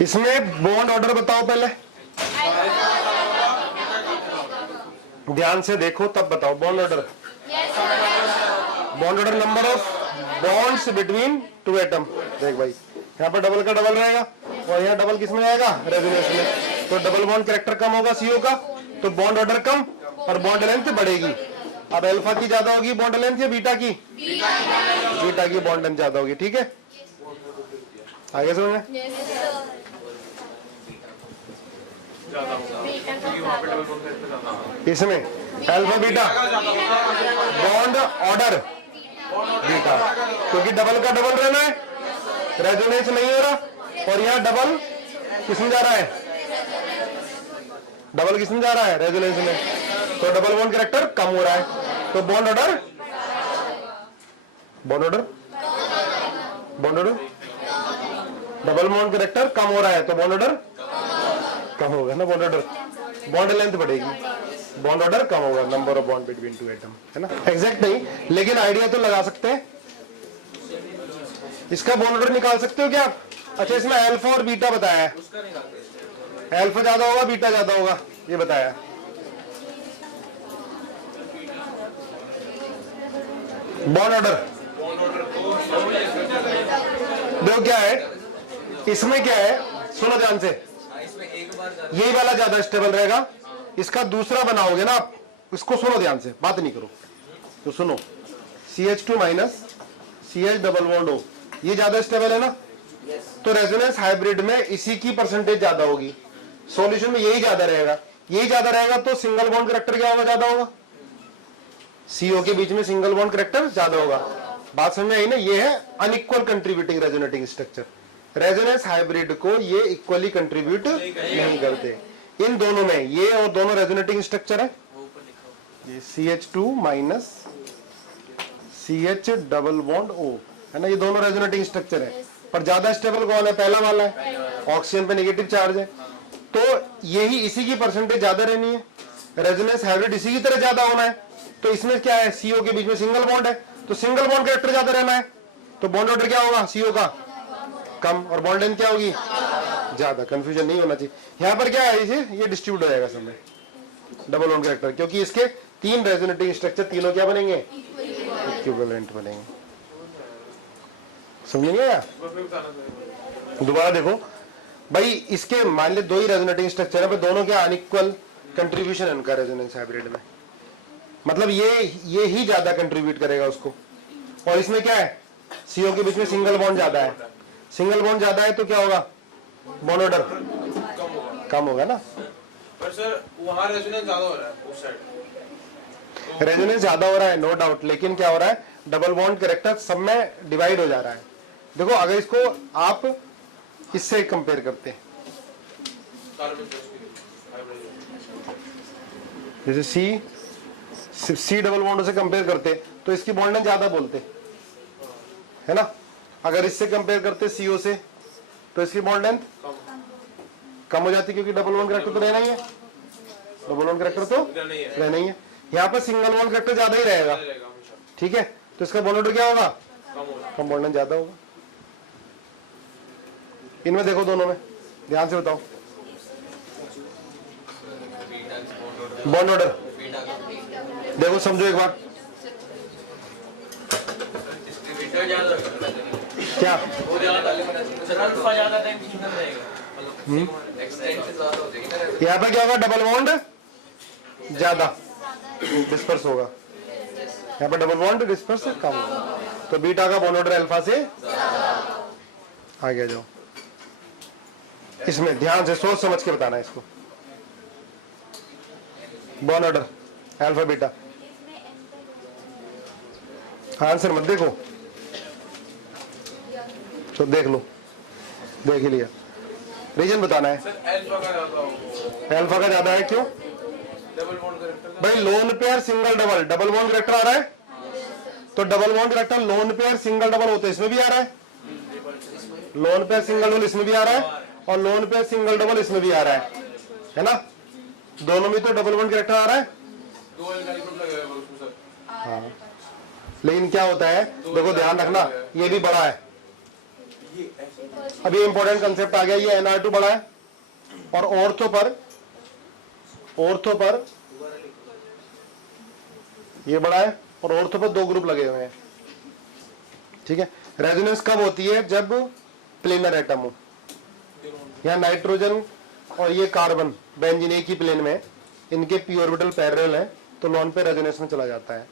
इसमें बॉन्ड ऑर्डर बताओ पहले, ध्यान से देखो तब बताओ। Bond order, bond order number of bonds between 2 atom, देख भाई यहाँ पर डबल का डबल रहेगा, और यहाँ डबल किस में आएगा, रेजोनेंस में, तो डबल बॉन्ड कैरेक्टर कम होगा सीओ का, तो बॉन्ड ऑर्डर कम और बॉन्ड लेंथ बढ़ेगी। अब अल्फा की ज्यादा होगी बॉन्ड लेंथ या बीटा की? बीटा की बॉन्ड लेंथ ज्यादा होगी, ठीक है। आगे समझ में? ज्यादा होगा क्योंकि वहाँ पे डबल बॉन्ड करते ज्यादा होगा। इसमें alpha beta bond order beta, क्योंकि डबल का डबल रहना है, रेजोनेंस नहीं हो रहा, और यहाँ डबल किसमें जा रहा है? डबल किसमें जा रहा है? रेजोनेंस में, तो डबल बॉन्ड कैरेक्टर कम हो रहा है, तो bond order double bond character कम हो रहा है, तो बॉन्ड ऑर्डर कम होगा ना, बॉन्ड ऑर्डर, बॉन्ड लेंथ बढ़ेगी, बॉन्ड ऑर्डर कम होगा, number of bond between two atom, है ना। एग्जैक्ट नहीं, लेकिन आइडिया तो लगा सकते हैं। इसका बॉन्ड ऑर्डर निकाल सकते हो क्या आप? अच्छा, इसमें अल्फा और बीटा बताया है, अल्फा ज्यादा होगा बीटा ज्यादा होगा, ये बताया। बॉन्ड ऑर्डर देखो क्या है, इसमें क्या है, सुनो ध्यान से, यही वाला ज्यादा स्टेबल रहेगा, इसका दूसरा बनाओगे ना आप, इसको सुनो ध्यान से, बात नहीं करो, तो सुनो, CH2 minus CH double bond O, ये ज्यादा स्टेबल है ना, तो रेजोनेंस हाइब्रिड में इसी की परसेंटेज ज्यादा होगी, सॉल्यूशन में यही ज्यादा रहेगा, यही ज्यादा रहेगा, तो सिंगल बॉन्ड कैरेक्टर क्या होगा? ज्यादा होगा, CO के बीच में सिंगल बॉन्ड कैरेक्टर ज्यादा होगा। बात समझ में आई ना? ये है unequal contributing resonating structure. Resonance hybrid को ये इक्वली कंट्रीब्यूट नहीं करते, इन दोनों में, ये और दोनों रेजोनेटिंग स्ट्रक्चर है, ये CH2 minus CH double bond O है ना, ये दोनों रेजोनेटिंग स्ट्रक्चर है, पर ज्यादा स्टेबल कौन है? पहला वाला है, ऑक्सीजन पे नेगेटिव चार्ज है, तो यही इसी की परसेंटेज ज्यादा रहनी है, रेजोनेंस हाइब्रिड इसी की तरह ज्यादा होना है, तो इसमें क्या है? CO के बीच में सिंगल बॉन्ड है, तो सिंगल बॉन्ड कैरेक्टर ज्यादा रहना है, तो बॉन्ड ऑर्डर क्या होगा? CO का कम, और बॉन्ड लेंथ क्या होगी? ज्यादा। कंफ्यूजन नहीं होना चाहिए। यहाँ पर क्या है, ये डिस्ट्रीब्यूट हो जाएगा समय डबल बॉन्ड कैरेक्टर, क्योंकि इसके 3 रेजोनेटिंग स्ट्रक्चर, तीनों क्या बनेंगे? इक्विवेलेंट बनेंगे। समझ नहीं आया? दोबारा देखो भाई, इसके मान ली 2 ही रेजोनेटिंग स्ट्रक्चर है, पर दोनों क्या अनइक्वल कंट्रीब्यूशन है उनका रेजोनेंस हाइब्रिड में, मतलब ये ही ज्यादा कंट्रीब्यूट करेगा उसको, और इसमें क्या है? CO के बीच में सिंगल बॉन्ड ज्यादा है, सिंगल बॉन्ड ज्यादा है तो क्या होगा? बॉन्ड ऑर्डर कम होगा ना। पर सर वहाँ रेजोनेंस ज्यादा हो रहा है उस साइड, रेजोनेंस ज्यादा हो रहा है, नो डाउट, लेकिन क्या हो रहा है? डबल बॉन्ड कैरेक्टर सब में डिवाइड हो जा रहा है। देखो, अगर इसको आप इससे कंपेयर करते हैं, जैसे C डबल बॉन्ड से कंपेयर करते तो इसकी बॉन्ड लेंथ ज्यादा बोलते, है ना। अगर इससे कंपेयर करते CO से, तो इसकी बॉन्ड लेंथ कम हो जाती, क्योंकि डबल बॉन्ड कैरेक्टर तो रहना ही है, डबल बॉन्ड कैरेक्टर तो रहना ही है। यहाँ पर सिंगल बॉन्ड कैरेक्टर ज्यादा ही रहेगा, ठीक है, तो इसका बॉन्ड ऑर्डर क्या होगा? कम, बॉन्ड लेंथ ज्यादा होगा। इनमें देखो, दोनों में ध्यान से बताओ, बॉन्ड ऑर्डर देखो, समझो एक बार, क्या यहाँ पर क्या होगा? डबल बॉन्ड ज्यादा डिस्पर्स होगा, यहाँ पर डबल बॉन्ड डिस्पर्स कम होगा, तो बीटा का बॉन्ड ऑर्डर अल्फा से आगे जाओ। इसमें ध्यान से सोच समझ के बताना है इसको, bond order alpha beta, answer मत देखो, तो देख लो, देख ही लिया, रीजन बताना है। अल्फा का ज्यादा है, क्यों? डबल बॉन्ड कैरेक्टर भाई lone pair single double, double bond character आ रहा है, तो double bond character lone pair single double होते इसमें भी आ रहा है, लोन पेयर सिंगल डबल इसमें भी आ रहा है, और लोन पेयर सिंगल डबल इसमें भी आ रहा है ना, दोनों में तो डबल बॉन्ड कैरेक्टर आ रहा है। हाँ, लेकिन क्या होता है, देखो ध्यान रखना, ये भी बड़ा है, अभी इंपॉर्टेंट कंसेप्ट आ गया, ये NR2 बड़ा है, और ऑर्थो पर ये बड़ा है, और ऑर्थो पर 2 ग्रुप लगे हुए हैं, ठीक है। रेजोनेंस कब होती है? जब प्लेनर एटम हो, यहाँ नाइट्रोजन और ये कार्बन बेंजीन एक ही प्लेन में, इनके p ऑर्बिटल पैरेलल है, तो लोन पेयर रेजोनेंस में चला जाता है।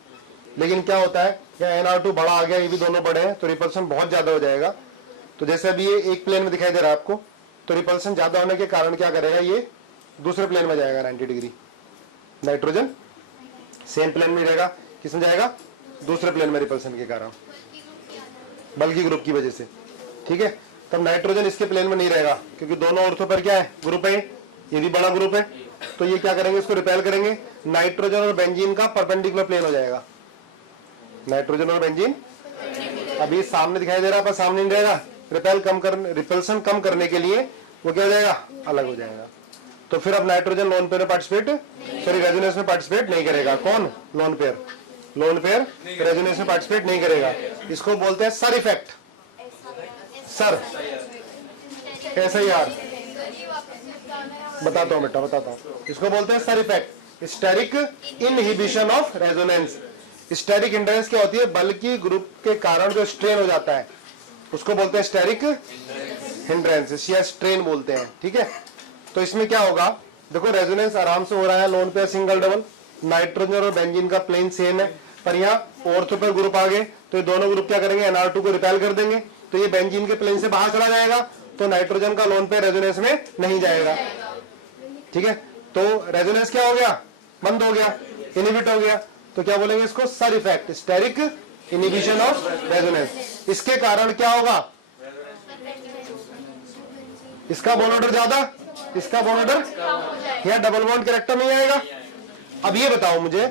लेकिन क्या होता है, या NR2 बड़ा आ गया, ये भी दोनों बड़े हैं, तो रिपल्सन बहुत ज्यादा हो जाएगा। तो जैसे अभी ये एक प्लेन में दिखाई दे रहा है आपको, तो रिपल्सन ज्यादा होने के कारण क्या करेगा, ये दूसरे प्लेन में जाएगा 90 डिग्री। नाइट्रोजन सेम प्लेन में रहेगा, किसमें जाएगा, दूसरे प्लेन में रिपल्सन के कारण, बल्कि ग्रुप की वजह से। ठीक है, तब नाइट्रोजन इसके प्लेन में नहीं रहेगा, क्योंकि दोनों ऑर्थो पर क्या है, ग्रुप है, ये भी बड़ा ग्रुप है। तो ये क्या करेंगे, इसको रिपेल करेंगे, नाइट्रोजन और बेंजीन का परपेंडिकुलर प्लेन हो जाएगा। नाइट्रोजन और बेंजीन अभी सामने दिखाई दे रहा है, पर सामने नहीं रहेगा। रिपल्सन कम करने के लिए वो क्या हो जाएगा, अलग हो जाएगा। तो फिर अब नाइट्रोजन लोन पेयर में पार्टिसिपेट, सॉरी रेजोनेंस में पार्टिसिपेट नहीं करेगा। कौन, लोन पेयर रेजोनेंस में पार्टिसिपेट नहीं करेगा। इसको बोलते हैं सर इफेक्ट, सर SIR, बताता हूं बेटा, बताता हूं। इसको बोलते हैं SIR effect, steric inhibition of resonance. Steric hindrance क्या होती है, बल की ग्रुप के कारण जो स्ट्रेन हो जाता है उसको बोलते हैं स्टेरिक हिंड्रेंस या स्ट्रेन बोलते हैं। ठीक है, तो इसमें क्या होगा, देखो रेजोनेंस आराम से हो रहा है, loan pair single double, nitrogen और बेंजीन का प्लेन सेम है, पर यहाँ ऑर्थो पर ग्रुप आ गए, तो ये दोनों ग्रुप क्या करेंगे, NR2 को रिपेल कर देंगे, तो ये बेंजीन के प्लेन से बाहर चला जाएगा, तो नाइट्रोजन का लोन पेयर रेजोनेंस में नहीं जाएगा। ठीक है, तो रेजोनेंस क्या हो गया, बंद हो गया, इनहिबिट हो गया। तो क्या बोलेंगे इसको, SIR effect, steric inhibition of resonance. इसके कारण क्या होगा, इसका बॉन्ड ऑर्डर ज्यादा, इसका बॉन्ड ऑर्डर, या डबल बॉन्ड कैरेक्टर नहीं आएगा। अब ये बताओ मुझे,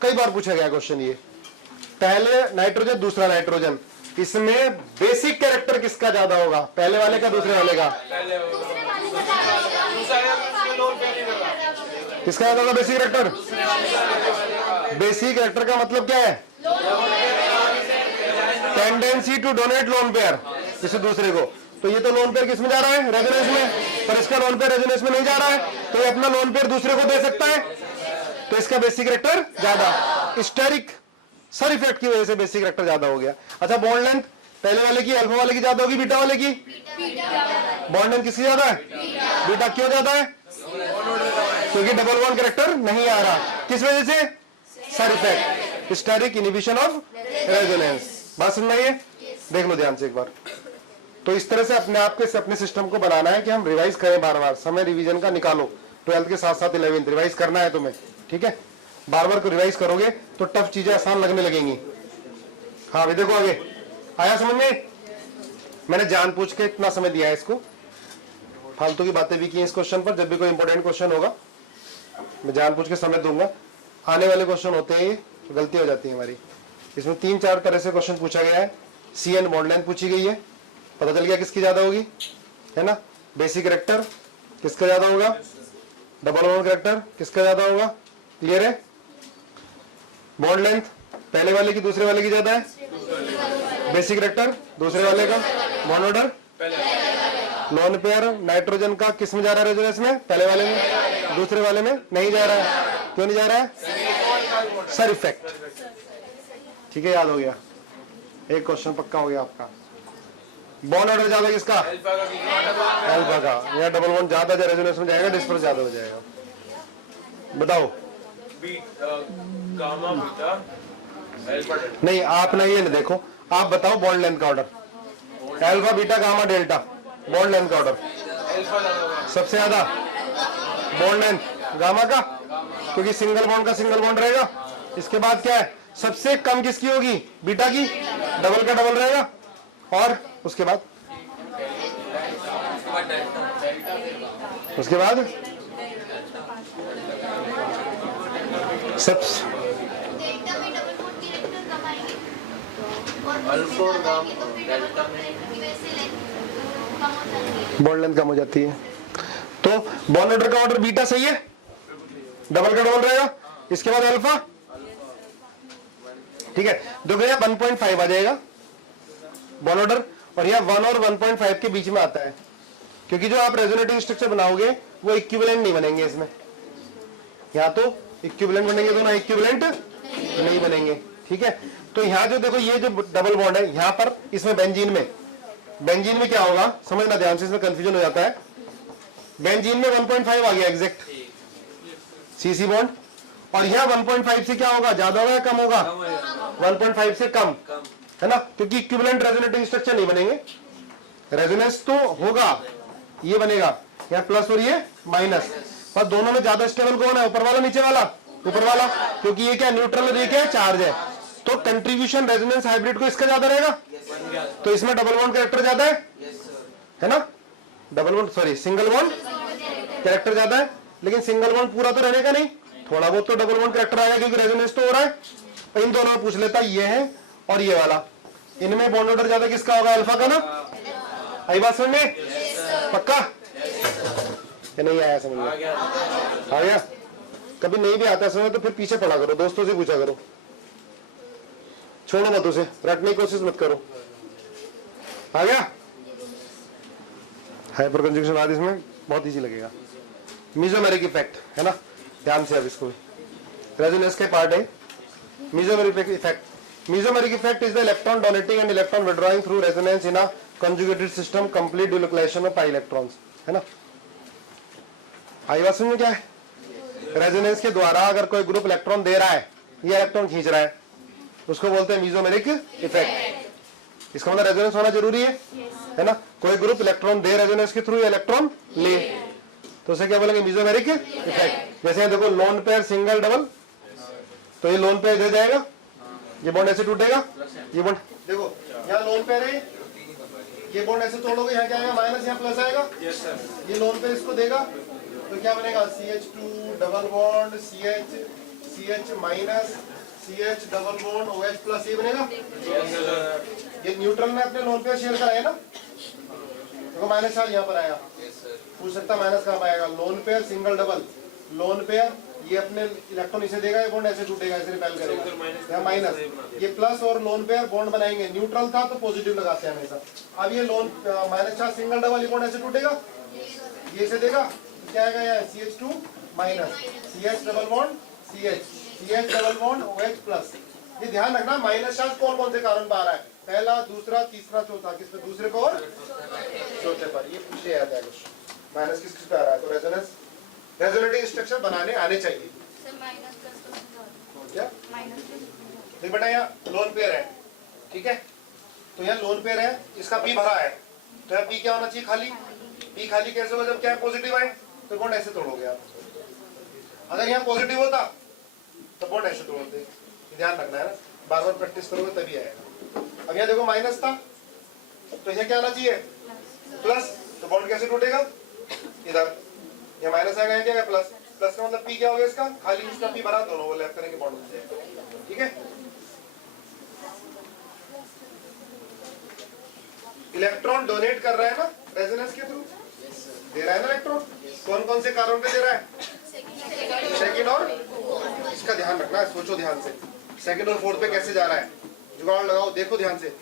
कई बार पूछा गया क्वेश्चन, ये पहले नाइट्रोजन दूसरा नाइट्रोजन, इसमें बेसिक कैरेक्टर किसका ज्यादा होगा, पहले वाले का दूसरे वाले का, किसका ज्यादा होगा बेसिक कैरेक्टर। बेसिक कैरेक्टर का मतलब क्या है, tendency to donate lone pair किसी दूसरे को। तो ये तो लोन पेयर किसमें जा रहा है, रेजोनेंस में, पर इसका लोन पेयर रेजोनेंस में नहीं जा रहा है, तो ये अपना लोन पेयर दूसरे को दे सकता है, तो इसका बेसिक कैरेक्टर ज्यादा। स्टेरिक सर इफेक्ट की वजह से बेसिक कैरेक्टर ज्यादा हो गया। अच्छा, बॉन्ड लेंथ पहले वाले की, अल्फा वाले की ज्यादा होगी, बीटा वाले की, बॉन्ड लेंथ किसकी ज्यादा है, बीटा। क्यों ज्यादा है, क्योंकि डबल बॉन्ड कैरेक्टर नहीं आ रहा, किस वजह से, SIR effect, steric inhibition of resonance. बात समझ में आई है, देख लो ध्यान से एक बार। तो इस तरह से अपने आप के अपने सिस्टम को बनाना है कि हम रिवाइज करें बार बार, समय रिवीजन का निकालो, 12th के साथ साथ 11th रिवाइज करना है तुम्हें। ठीक है, बार बार को रिवाइज करोगे तो टफ चीजें आसान लगने लगेंगी। हाँ भाई देखो, आगे आया समझ में, मैंने जानबूझ के इतना समय दिया है इसको, फालतू की बातें भी की इस क्वेश्चन पर। जब भी कोई इंपॉर्टेंट क्वेश्चन होगा मैं जानबूझ के समय दूंगा, आने वाले क्वेश्चन होते हैं तो गलती हो जाती है हमारी। इसमें 3-4 तरह से क्वेश्चन पूछा गया है। CN बॉन्ड लेंथ पूछी गई है, पता चल गया किसकी ज्यादा होगी, है ना। बेसिक कैरेक्टर किसका ज्यादा होगा, डबल बॉन्ड कैरेक्टर किसका ज्यादा होगा, क्लियर है। बॉन्ड लेंथ पहले वाले की दूसरे वाले की ज्यादा है, बेसिक कैरेक्टर दूसरे वाले का, bond order lone pair nitrogen का किस में जा रहा है रेजोनेंस में, पहले वाले में, दूसरे वाले में नहीं जा रहा है। क्यों नहीं जा रहा है, सर इफेक्ट। ठीक है, याद हो गया, एक क्वेश्चन पक्का हो गया आपका। बॉन्ड ऑर्डर ज्यादा किसका, अल्फा का, या डबल बॉन्ड ज्यादा रेजोनेंस में जाएगा, डिस्पर्स ज्यादा हो जाएगा। बताओ, गामा बीटा अल्फा डेल्टा। नहीं आप नहीं, ये नहीं देखो, आप बताओ बॉन्ड लेंथ का order, alpha beta gamma delta, bond length का ऑर्डर सबसे ज्यादा बॉन्ड लेंथ गामा का, क्योंकि सिंगल बॉन्ड का सिंगल बॉन्ड रहेगा। इसके बाद क्या है, सबसे कम किसकी होगी, बीटा की, डबल का डबल रहेगा, और उसके बाद सब डेल्टा में डबल बॉन्ड कैरेक्टर कम आएंगे और अल्फा और गामा डेल्टा की वजह से लेंथ कम हो जाती है, बॉन्ड लेंथ कम हो जाती है। तो बॉन्ड ऑर्डर का ऑर्डर बीटा सही है, डबल का डबल रहेगा, इसके बाद अल्फा। ठीक है, देखो यहाँ 1.5 आ जाएगा बॉन्ड ऑर्डर, और यहाँ 1 और 1.5 के बीच में आता है, क्योंकि जो आप रेजोनेटिव स्ट्रक्चर बनाओगे वो इक्विवेलेंट नहीं बनेंगे इसमें। यहाँ तो इक्विवेलेंट बनेंगे, दोनों इक्विवेलेंट नहीं बनेंगे। ठीक है, तो यहाँ जो देखो ये जो डबल बॉन्ड है यहाँ पर, इसमें बेंजीन में क्या होगा, समझना ध्यान से, इसमें कंफ्यूजन हो जाता है। बेंजीन में 1.5 आ गया एग्जैक्ट CC बॉन्ड, और यह 1.5 से क्या होगा, ज्यादा होगा या कम होगा, 1.5 से कम, है ना, क्योंकि इक्विवेलेंट रेजोनेटिंग स्ट्रक्चर नहीं बनेंगे। रेजोनेंस तो होगा, ये बनेगा, यह प्लस और ये माइनस, पर दोनों में ज्यादा स्टेबल कौन है, ऊपर वाला नीचे वाला, ऊपर वाला, क्योंकि ये क्या न्यूट्रल और ये क्या चार्ज है, तो कंट्रीब्यूशन रेजोनेंस हाइब्रिड को इसका ज्यादा रहेगा, तो इसमें डबल बॉन्ड कैरेक्टर ज्यादा है ना, double bond sorry single bond character ज्यादा है, लेकिन सिंगल बॉन्ड पूरा तो रहने का नहीं, थोड़ा बहुत तो डबल बॉन्ड कैरेक्टर आएगा क्योंकि रेजोनेंस तो हो रहा है। तो इन दोनों में पूछ लेता ये है और ये वाला, इनमें बॉन्ड ऑर्डर ज्यादा किसका होगा, अल्फा का ना, आई बात समझ में, पक्का ये नहीं आया समझ में, आ गया, कभी नहीं भी आता समझ तो फिर पीछे पढ़ा करो, दोस्तों से पूछा करो, छोड़ो मत उसे, रटने की कोशिश मत करो, आ गया। हाइपर कंजुगेशन बाद इसमें बहुत इजी लगेगा। मीजोमेरिक इफेक्ट है ना, ध्यान से अब इसको, रेजोनेंस के पार्ट है mesomeric effect. Mesomeric effect is the electron donating and electron withdrawing through resonance in a conjugated system, complete delocalisation of pi electrons, है ना। आई बात समझ में क्या है, रेजोनेंस के द्वारा अगर कोई ग्रुप इलेक्ट्रॉन दे रहा है, ये इलेक्ट्रॉन खींच रहा है, उसको बोलते हैं मीजोमेरिक इफेक्ट। इसका मतलब रेजोनेंस होना जरूरी है ना, कोई ग्रुप इलेक्ट्रॉन दे रेजोनेंस के थ्रू, या इलेक्ट्रॉन ले, तो उसे क्या बोलेंगे, मीजोमेरिक इफेक्ट। जैसे देखो लोन पेयर सिंगल डबल, तो ये लोन पेयर दे जाएगा, ये बॉन्ड ऐसे टूटेगा, ये बॉन्ड देखो यहाँ लोन पेयर है, ये बॉन्ड ऐसे तोड़ोगे, यहाँ क्या आएगा माइनस, यहाँ प्लस आएगा, ये लोन पेयर इसको देगा, तो क्या बनेगा CH2 double bond CH minus CH double bond OH plus, ये बनेगा। ये न्यूट्रल में अपने लोन पेयर शेयर कराया ना, देखो माइनस चार्ज यहाँ पर आया, पूछ सकता माइनस कहाँ पाएगा, loan pair single double, lone pair ये अपने इलेक्ट्रॉन इसे देगा, ये बॉन्ड ऐसे टूटेगा, ऐसे रिपेल करेगा, यहाँ माइनस, ये प्लस और लोन पेयर बॉन्ड बनाएंगे, न्यूट्रल था तो पॉजिटिव लगाते हैं हमेशा। अब ये loan minus charge single double, ये बॉन्ड ऐसे टूटेगा, ये इसे देगा, क्या आएगा यहाँ CH2 minus CH double bond CH double bond OH plus. ये ध्यान रखना, माइनस चार्ज कौन कौन से कारण पर आ रहा है, पहला दूसरा तीसरा चौथा, किस पे, दूसरे पे और चौथे पर, ये पूछे जाता है कुछ, माइनस किस किस पे आ रहा है, तो रेजोनेटिंग स्ट्रक्चर बनाने आने चाहिए। क्या देख बेटा, यहाँ लोन पेयर है, ठीक है, तो यहाँ लोन पेयर है, इसका P भरा है, तो यहाँ P क्या होना चाहिए, खाली। P खाली कैसे होगा, जब क्या पॉजिटिव आए, तो बॉन्ड ऐसे तोड़ोगे आप, अगर यहाँ पॉजिटिव होता तो बॉन्ड ऐसे तोड़ते, ध्यान रखना है ना, बार बार प्रैक्टिस करोगे तभी आएगा। अब यहाँ देखो माइनस था, तो यहाँ क्या आना चाहिए, प्लस, तो बॉन्ड कैसे टूटेगा, इधर ये माइनस आएगा, क्या है प्लस, प्लस का मतलब P क्या हो गया इसका, खाली, इसका P भरा, दोनों वो लैप करेंगे बॉन्ड, ठीक है। इलेक्ट्रॉन डोनेट कर रहा है ना रेजोनेंस के थ्रू, दे रहा है ना इलेक्ट्रॉन, कौन कौन से कारण पे दे रहा है, सेकंड और, इसका ध्यान रखना, सोचो ध्यान से, सेकंड और फोर्थ पे कैसे जा रहा है, जुगाड़ लगाओ, देखो ध्यान से,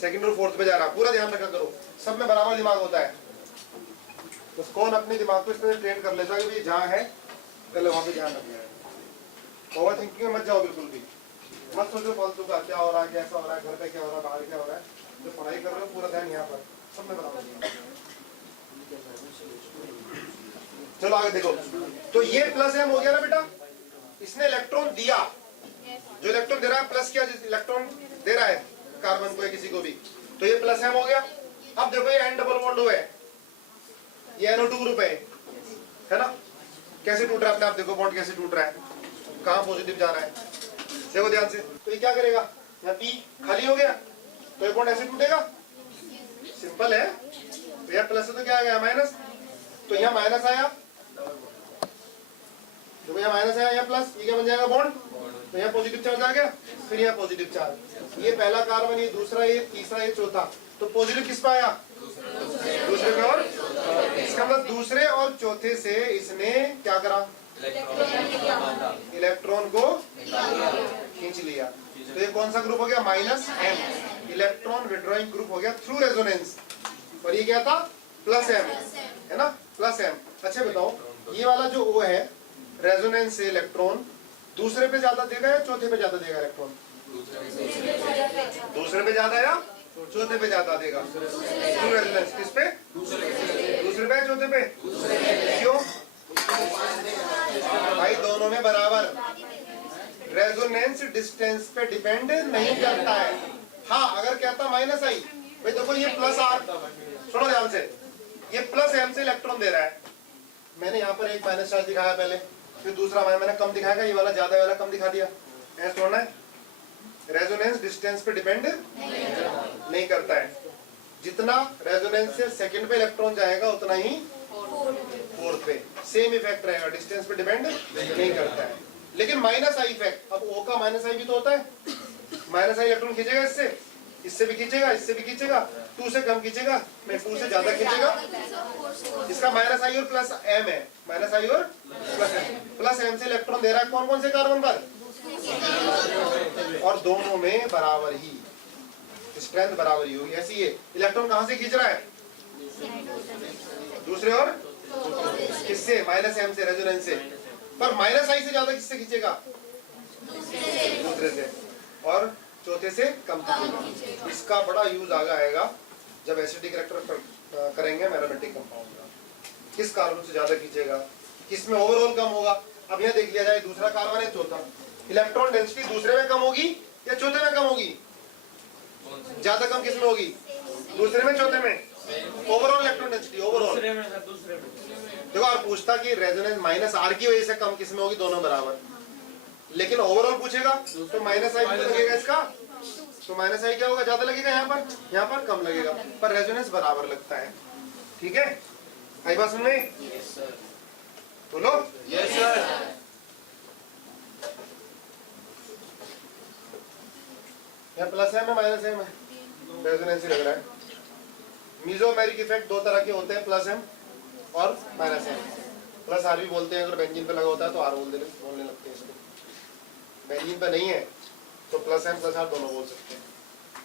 सेकंड और फोर्थ पे जा रहा है, पूरा ध्यान रखा करो, सब में बराबर दिमाग होता है, बस कौन अपने दिमाग को इस तरह ट्रेन कर लेता है कि जहाँ है पहले वहां पे ध्यान रखना है, ओवर थिंकिंग में मत जाओ बिल्कुल भी, मत सोचो फालतू का क्या हो रहा है, कैसा हो रहा है, घर पे क्या हो रहा है, बाहर क्या हो रहा है, जो पढ़ाई कर रहे हो पूरा ध्यान यहाँ पर, सब में बराबर। चलो आगे देखो, तो ये प्लस M हो गया ना बेटा, इसने इलेक्ट्रॉन दिया, जो इलेक्ट्रॉन दे रहा है प्लस, क्या इलेक्ट्रॉन दे रहा है कार्बन को या किसी को भी, तो ये प्लस M हो गया। अब देखो ये N डबल बॉन्ड O है, ये NO2 ग्रुप है ना, कैसे टूट रहा है अपने आप, देखो बॉन्ड कैसे टूट रहा है, कहाँ पॉजिटिव जा रहा है, देखो ध्यान से, तो ये क्या करेगा, यहाँ P खाली हो गया, तो ये बॉन्ड ऐसे टूटेगा, सिंपल है, तो यहाँ प्लस है तो क्या आ गया माइनस, तो यहाँ माइनस आया, देखो यहाँ माइनस आया, यहाँ प्लस, ये क्या बन जाएगा बॉन्ड, तो यहाँ पॉजिटिव चार्ज आ गया, फिर यहाँ पॉजिटिव चार्ज, ये पहला कार्बन, ये दूसरा, ये तीसरा, ये चौथा, तो पॉजिटिव किस पे आया, दूसरे पे, और इसका मतलब दूसरे और चौथे से इसने क्या करा, इलेक्ट्रॉन को खींच लिया, तो ये कौन सा ग्रुप हो गया, minus M, electron withdrawing group हो गया थ्रू रेजोनेंस, और ये क्या था, प्लस M, है ना, प्लस M। अच्छा बताओ, ये वाला जो O है, रेजोनेंस से इलेक्ट्रॉन दूसरे पे ज्यादा देगा या चौथे पे ज्यादा देगा इलेक्ट्रॉन, दूसरे पे ज्यादा या चौथे पे ज्यादा देगा, थ्रू रेजोनेंस, किस पे, दूसरे पे, चौथे पे, क्यों भाई, दोनों में बराबर रेजोनेंस डिस्टेंस पे डिपेंड नहीं करता है। हाँ अगर कहता माइनस आई, भाई देखो ये प्लस आर, सुनो ध्यान से, ये प्लस एम से इलेक्ट्रॉन दे रहा है, मैंने यहाँ पर एक माइनस चार्ज दिखाया पहले, फिर दूसरा मैंने कम दिखाया, ये वाला ज्यादा, वाला कम दिखा दिया, ऐसा थोड़ा है। रेजोनेंस डिस्टेंस पे डिपेंड नहीं करता है, जितना रेजोनेंस से सेकंड पे इलेक्ट्रॉन जाएगा उतना ही फोर्थ पे, सेम इफेक्ट रहेगा, डिस्टेंस पे डिपेंड नहीं करता है। लेकिन माइनस आई इफेक्ट, अब O का माइनस आई भी तो होता है, माइनस आई इलेक्ट्रॉन खींचेगा इससे, इससे भी खींचेगा, इससे भी खींचेगा, 2 से कम खींचेगा, मैं 2 से ज्यादा खींचेगा, इसका माइनस आई और प्लस एम है, माइनस आई और प्लस एम से इलेक्ट्रॉन दे रहा है कौन कौन से कार्बन पर, और दोनों में बराबर ही स्ट्रेंथ बराबर ही होगी। ऐसी ये इलेक्ट्रॉन कहां से खींच रहा है, दूसरे और किससे, माइनस एम से, रेजोनेंस से, पर माइनस आई से ज्यादा किससे खींचेगा, दूसरे से, और चौथे से कम खींचेगा। इसका बड़ा यूज आगे आएगा जब एसिडिक रिएक्टर करेंगे एरोमेटिक कंपाउंड का, किस कार्बन से ज्यादा खींचेगा, किसमें ओवरऑल कम होगा। अब यह देख लिया जाए, दूसरा कार्बन है चौथा, इलेक्ट्रॉन डेंसिटी दूसरे में कम होगी या चौथे में कम होगी, ज्यादा कम किसमें होगी, दूसरे में, चौथे में, ओवरऑल इलेक्ट्रॉन डेंसिटी, ओवरऑल देखो। और पूछता कि रेजोनेंस माइनस आर की वजह से कम किसमें होगी, दोनों बराबर, लेकिन ओवरऑल पूछेगा तो माइनस आई लगेगा इसका, तो माइनस आई क्या होगा, ज्यादा लगेगा, यहाँ पर कम लगेगा, पर रेजोनेंस बराबर लगता है। ठीक है, आई बात सुन में, बोलो यस सर। यहाँ प्लस है में माइनस है में, रेजोनेंस ही लग रहा है। मीजोमेरिक इफेक्ट दो तरह के होते हैं, प्लस एम और माइनस एम। प्लस आर भी बोलते हैं, अगर बेंजीन पे लगा होता है तो आर बोलने लगते हैं इसको, बेंजीन पे नहीं है तो प्लस एम प्लस आर दोनों बोल सकते हैं,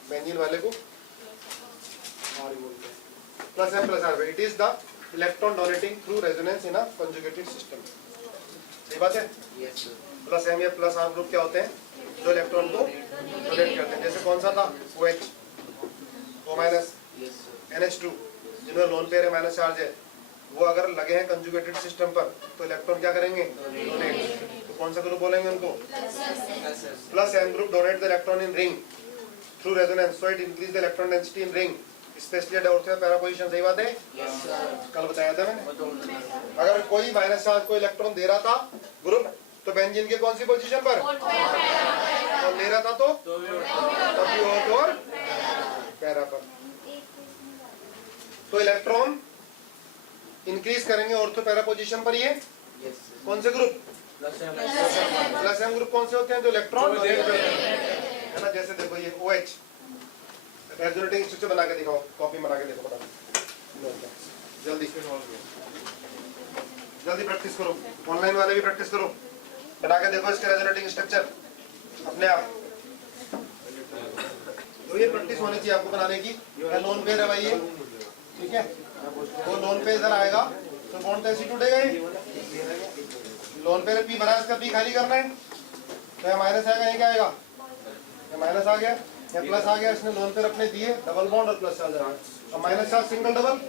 बेंजीन वाले को आर ही बोलते हैं, plus M plus R. It is the electron donating through resonance in a conjugated system. सही बात है। प्लस एम या प्लस आर ग्रुप क्या होते हैं, जो इलेक्ट्रॉन को डोनेट करते हैं। जैसे कौन सा था, OH, O माइनस, NH2, जिनमें लोन पेयर है, माइनस चार्ज है, वो अगर लगे हैं कंजुगेटेड सिस्टम पर तो इलेक्ट्रॉन क्या करेंगे, डोनेट। तो कौन सा ग्रुप बोलेंगे उनको, plus M group donate the electron in ring through resonance, so it increase the electron density in ring specially at ortho para position. सही बात है, कल बताया था मैंने। अगर कोई माइनस चार्ज को इलेक्ट्रॉन दे रहा था ग्रुप, तो बेंजीन के कौन सी पोजीशन पर, और ले रहा था तो तभी ऑर्थो और पैरा पर। तो इलेक्ट्रॉन इंक्रीज करेंगे ऑर्थो पैरा पोजीशन पर, ये कौन से ग्रुप, प्लस एम ग्रुप कौन से होते हैं, जो इलेक्ट्रॉन डोनेट करते हैं, है ना। जैसे देखो ये OH, रेजोनेटिंग स्ट्रक्चर बना के दिखाओ, कॉपी बना के देखो, जल्दी जल्दी प्रैक्टिस करो, ऑनलाइन वाले भी प्रैक्टिस करो, बना के देखो इसके रेजोनेटिंग स्ट्रक्चर अपने आप। तो ये प्रैक्टिस होनी चाहिए आपको बनाने की। लोन पेयर है भाई ये, ठीक है, वो लोन पे इधर आएगा तो बॉन्ड कैसे टूटेगा, ये लोन पेयर पी भरा, इसका पी खाली करना है, तो यहाँ माइनस आएगा, ये क्या आएगा, ये माइनस आ गया, या प्लस आ गया। इसने लोन पेयर अपने दिए, डबल बॉन्ड और प्लस चार्ज आएगा, अब माइनस चार्ज सिंगल डबल,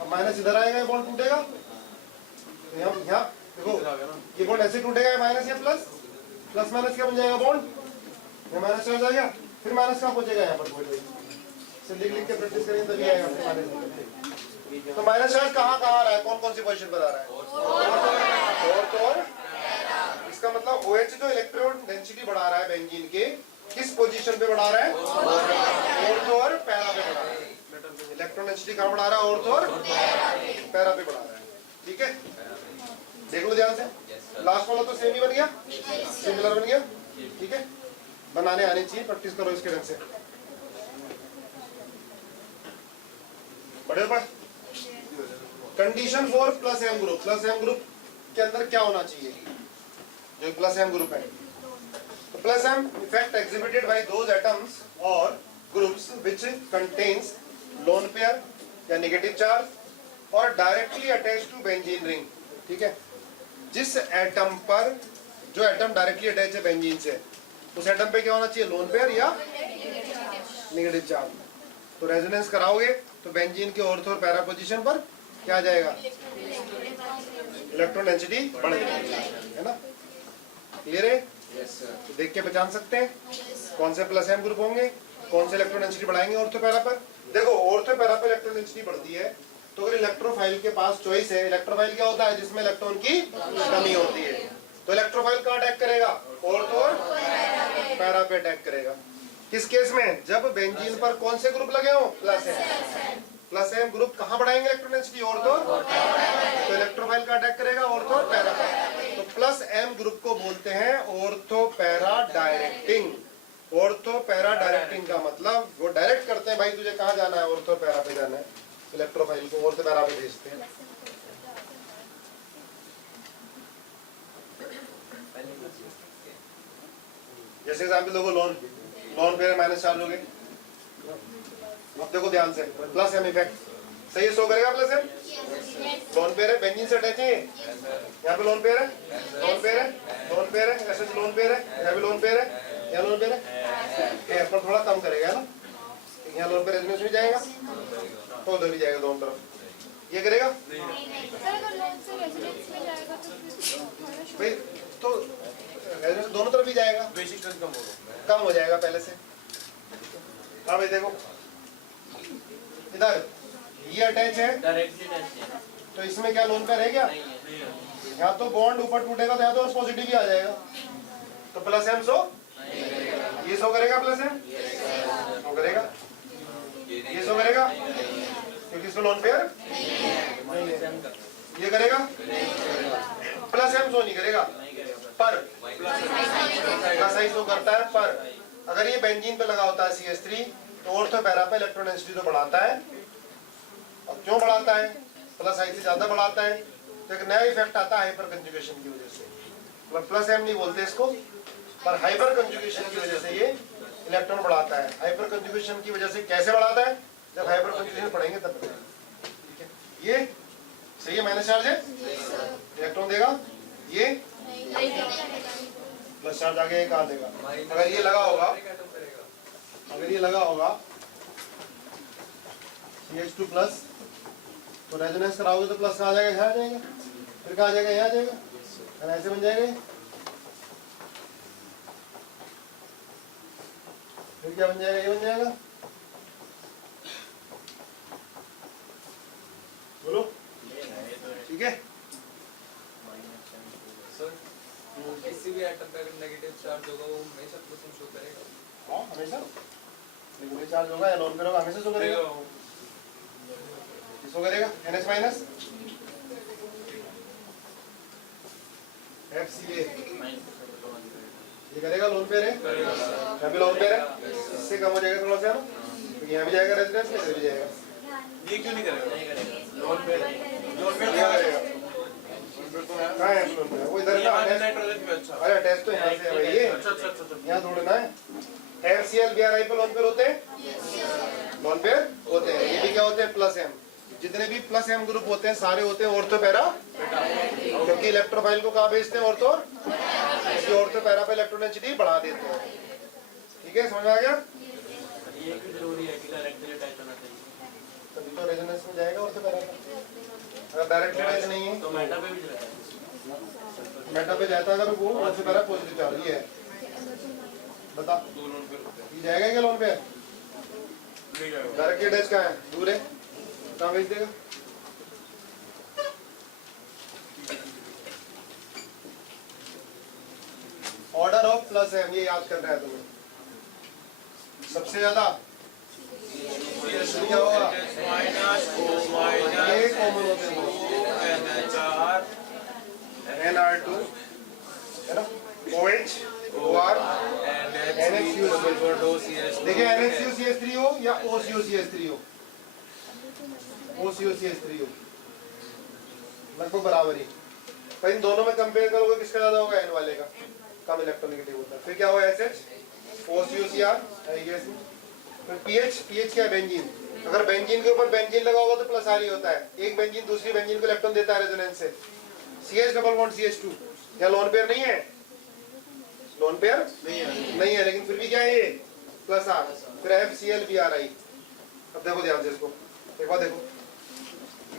अब माइनस इधर आएगा, ये बॉन्ड टूटेगा, यहाँ देखो ये बॉन्ड ऐसे टूटेगा, माइनस या प्लस, प्लस माइनस क्या बन जाएगा बॉन्ड, ये माइनस चार्ज आ गया, फिर माइनस कहाँ पहुंचेगा, यहाँ पर लिख लिख के प्रैक्टिस करेंगे तभी आएगा माइनस। तो माइनस चार्ज कहाँ आ रहा है, कौन कौन सी पोजीशन पर आ रहा है, और इसका मतलब OH जो इलेक्ट्रॉन डेंसिटी बढ़ा रहा है बेंजीन के, किस पोजीशन पे बढ़ा रहा है, ऑर्थो और पैरा पे बढ़ा रहा है। इलेक्ट्रॉन डेंसिटी कहाँ बढ़ा रहा है, ऑर्थो और पैरा पे बढ़ा रहा है। ठीक है, देख लो ध्यान से, लास्ट वाला तो सेम ही बन गया, सिमिलर बन गया। ठीक है, बनाने आनी चाहिए, प्रैक्टिस करो इसके ढंग से। बड़े ऊपर condition for plus M group, plus M group के अंदर क्या होना चाहिए, जो प्लस एम ग्रुप है, तो plus M effect exhibited by those atoms और groups which contains lone pair या नेगेटिव चार्ज और directly attached to benzene ring. ठीक है, जिस एटम पर, जो एटम डायरेक्टली अटैच है बेंजीन से, उस एटम पे क्या होना चाहिए, लोन पेयर या नेगेटिव चार्ज। तो रेजोनेंस कराओगे तो बेंजीन के ऑर्थो और पैरा पोजीशन पर क्या आ जाएगा, इलेक्ट्रॉन डेंसिटी बढ़ जाएगी, है ना। क्लियर है। तो देख के पहचान सकते हैं कौन से प्लस एम ग्रुप होंगे, कौन से इलेक्ट्रॉन डेंसिटी बढ़ाएंगे ऑर्थो पैरा पर। देखो ऑर्थो पैरा पर इलेक्ट्रॉन डेंसिटी बढ़ती है तो अगर इलेक्ट्रोफाइल के पास चॉइस है, इलेक्ट्रोफाइल क्या होता है जिसमें इलेक्ट्रॉन की कमी होती है, तो इलेक्ट्रोफाइल कहाँ अटैक करेगा, ऑर्थो और पैरा पे अटैक करेगा। किस केस में, जब बेंजीन पर कौन से ग्रुप लगे हो, plus M. Plus M group कहाँ बढ़ाएंगे इलेक्ट्रॉन डेंसिटी, ऑर्थो, तो इलेक्ट्रोफाइल का अटैक करेगा ऑर्थो और पैरा पर। तो प्लस एम ग्रुप को बोलते हैं ortho para directing. Ortho para directing का मतलब वो डायरेक्ट करते हैं, भाई तुझे कहाँ जाना है, ऑर्थो पैरा पे जाना है, इलेक्ट्रोफाइल को ऑर्थो पैरा पे भेजते हैं। जैसे एग्जाम्पल देखो, लोन पे माइनस चार्ज हो गए, अब देखो ध्यान से, प्लस एम इफेक्ट सही है, शो करेगा प्लस एम। लोन पेयर है, बेंजीन से अटैच है, यहाँ पे लोन पेयर है, लोन पेयर है, लोन पेयर है, ऐसे लोन पेयर है, यहाँ पे लोन पेयर है, यहाँ लोन पेयर है, पर थोड़ा कम करेगा ना, यहाँ लोन पे रेजोनेंस में जाएगा तो उधर भी जाएगा दोनों तरफ, ये करेगा भाई, तो रेजोनेंस दोनों तरफ भी जाएगा, बेसिक कम कम हो जाएगा पहले से। हाँ भाई देखो इधर ये अटैच है डायरेक्टली टच है, तो इसमें क्या लोन पेयर है क्या, यहाँ तो बॉन्ड ऊपर टूटेगा तो यहाँ तो पॉजिटिव ही आ जाएगा, तो प्लस एम शो, ये शो करेगा प्लस एम, शो करेगा, ये शो करेगा क्योंकि इसमें लोन पेयर नहीं है, ये करेगा प्लस एम शो नहीं करेगा, पर प्लस आई शो करता है। पर अगर ये बेंजीन पे लगा होता है CH3 तो ऑर्थो पैरा पे इलेक्ट्रॉन डेंसिटी तो बढ़ाता है, और क्यों बढ़ाता है, प्लस आई से ज्यादा बढ़ाता है, तो एक नया इफेक्ट आता है हाइपर कंजुगेशन की वजह से, मतलब प्लस एम नहीं बोलते इसको, पर हाइपर कंजुगेशन की वजह से ये इलेक्ट्रॉन बढ़ाता है। हाइपर कंजुगेशन की वजह से कैसे बढ़ाता है, जब हाइपर कंजुगेशन पढ़ेंगे तब बताएंगे, ठीक है। ये सही है, माइनस चार्ज है, इलेक्ट्रॉन देगा, ये प्लस चार्ज आगे कहाँ देगा, अगर ये लगा होगा, अगर ये लगा होगा CH2 प्लस, तो रेजोनेंस कराओगे तो प्लस कहाँ जाएगा, यहाँ जाएगा, फिर कहाँ जाएगा, यहाँ जाएगा, फिर ऐसे बन जाएगा, फिर क्या बन जाएगा, ये बन जाएगा, बोलो ठीक है। किसी भी एटम का अगर नेगेटिव चार्ज होगा वो हमेशा प्लस में शो करेगा, हाँ हमेशा नेगेटिव चार्ज होगा या लोन पे होगा हमेशा शो करेगा, शो करेगा NH माइनस FCA, ये करेगा लोन पे है, यहाँ भी लोन पे है, इससे कम हो जाएगा थोड़ा सा ना, तो यहाँ भी जाएगा रेजिडेंस में, इधर भी जाएगा, ये क्यों नहीं करेगा, लोन पे यहाँ करेगा, कहाँ है लोन पे, वो इधर का नाइट्रोजन पे। अच्छा, अरे टेस्ट तो यहाँ से है भाई, ये यहाँ थोड़ा है, FCl BRI पे लोन पेयर होते हैं, लोन पेयर होते हैं, ये भी क्या होते हैं, प्लस एम। जितने भी प्लस एम ग्रुप होते हैं सारे होते हैं ऑर्थो पैरा, क्योंकि इलेक्ट्रोफाइल को कहाँ भेजते हैं, ऑर्थो, इसलिए ऑर्थो पैरा पे इलेक्ट्रॉन डेंसिटी बढ़ा देते हैं, ठीक है, समझ में आ गया। ये क्यों जरूरी है कि डायरेक्टली अटैच होना चाहिए, तभी तो रेजोनेंस में जाएगा ऑर्थो पैरा पे, अगर डायरेक्ट अटैच नहीं है तो मेटा पे भी जाता है, मेटा पे जाता है, अगर वो ऑर्थो पैरा पॉजिटिव चार्ज है, बता दो लोन पे होते हैं, ये जाएगा क्या लोन पे, नहीं जाएगा, डायरेक्ट अटैच कहाँ है, दूर है, कहाँ भेज देगा, ऑर्डर ऑफ प्लस एम, ये याद करना है तुम्हें, सबसे ज्यादा क्या होगा, माइनस ओ माइनस ये कॉमन होते हैं NH4 NR2 है ना, OH OR देखिए NHCOCH3 हो या OCOCH3 हो, OCOCH3 हो, लगभग बराबर ही, पर इन दोनों में कंपेयर करोगे किसका ज्यादा होगा, N वाले का कम इलेक्ट्रोनेगेटिव होता है। फिर क्या होगा SH OCOCR, फिर पीएच क्या है, बेंजीन, अगर बेंजीन के ऊपर बेंजीन लगा होगा तो प्लस आर ही होता है, एक बेंजीन दूसरी बेंजीन को इलेक्ट्रॉन देता है रेजोनेंस से, CH डबल बॉन्ड CH2, क्या लोन पेयर नहीं है, लोन पेयर नहीं है, लेकिन फिर भी क्या है ये प्लस आर, फिर FCl BRI। अब देखो ध्यान से इसको, एक बार देखो,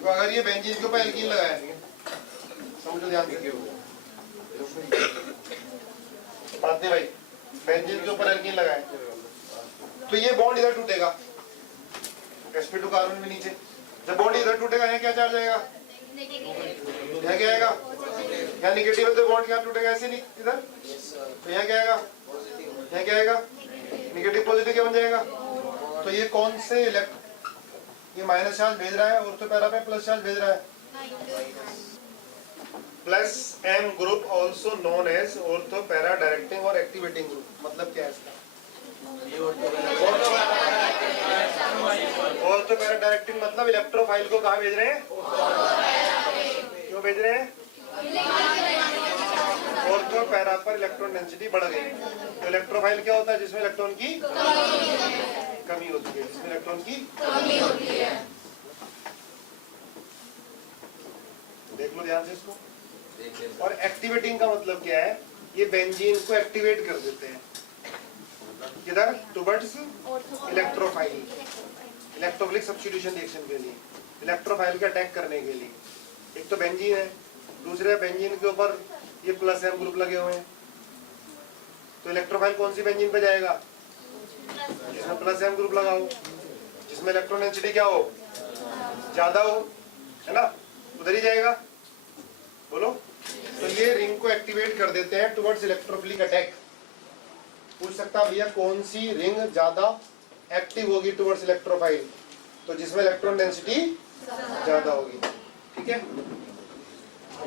अगर ये बेंजीन के ऊपर एल्कीन लगाया है, समझो ध्यान से, बात नहीं भाई, बेंजीन के ऊपर एल्कीन लगाए तो ये बॉन्ड इधर टूटेगा, sp2 कार्बन में नीचे। जब बॉन्ड इधर टूटेगा यहाँ क्या चार्ज आएगा, यहाँ क्या आएगा, यहाँ निगेटिव है तो बॉन्ड क्या टूटेगा, ऐसे नहीं इधर, तो यहाँ क्या आएगा, यहाँ क्या आएगा, निगेटिव पॉजिटिव क्या बन जाएगा। तो ये कौन से ये माइनस चार्ज भेज रहा है और तो पैरा पे प्लस चार्ज भेज रहा है। Plus M group also known as ortho para directing और एक्टिवेटिंग ग्रुप, मतलब क्या है इसका, ऑर्थो पैरा डायरेक्टिंग मतलब इलेक्ट्रोफाइल को कहाँ भेज रहे हैं, क्यों भेज रहे हैं, ऑर्थो पैरा पर इलेक्ट्रॉन डेंसिटी बढ़ गई। तो इलेक्ट्रोफाइल क्या होता है, जिसमें इलेक्ट्रॉन की कमी होती है, जिसमें इलेक्ट्रॉन की कमी होती है। देख लो ध्यान से इसको। और एक्टिवेटिंग का मतलब क्या है, ये बेंजीन को एक्टिवेट कर देते हैं किधर, towards electrophile, electrophilic substitution reaction के लिए, इलेक्ट्रोफाइल को अटैक करने के लिए। एक तो बेंजीन है, दूसरे बेंजीन के ऊपर ये प्लस एम ग्रुप लगे हुए हैं, तो इलेक्ट्रोफाइल कौन सी बेंजीन पे जाएगा, जिसमें प्लस एम ग्रुप लगा हो, जिसमें इलेक्ट्रॉन डेंसिटी क्या हो, ज्यादा हो, है ना, उधर ही जाएगा। बोलो। तो ये रिंग को एक्टिवेट कर देते हैं टुवर्ड्स इलेक्ट्रोफिलिक अटैक। पूछ सकता भैया कौन सी रिंग ज्यादा एक्टिव होगी टुवर्ड्स इलेक्ट्रोफाइल, तो जिसमें इलेक्ट्रॉन डेंसिटी ज्यादा होगी। ठीक है,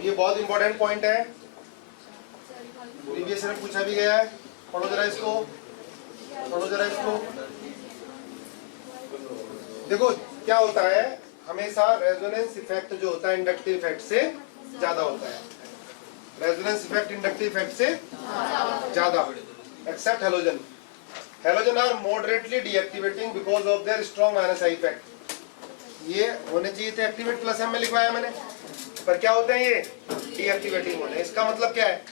ये बहुत इंपॉर्टेंट पॉइंट है, प्रीवियस में पूछा भी गया है। पढ़ो जरा इसको, पढ़ो जरा इसको। देखो क्या होता है, हमेशा रेजोनेंस इफेक्ट जो होता है इंडक्टिव इफेक्ट से ज्यादा होता है, रेजोनेंस इफेक्ट इंडक्टिव इफेक्ट से ज्यादा, except halogen. Halogen are moderately deactivating because of their strong minus I effect. ये होने चाहिए थे एक्टिवेट प्लस एम में लिखवाया मैंने, पर क्या होते हैं ये डीएक्टिवेटिंग होने। इसका मतलब क्या है,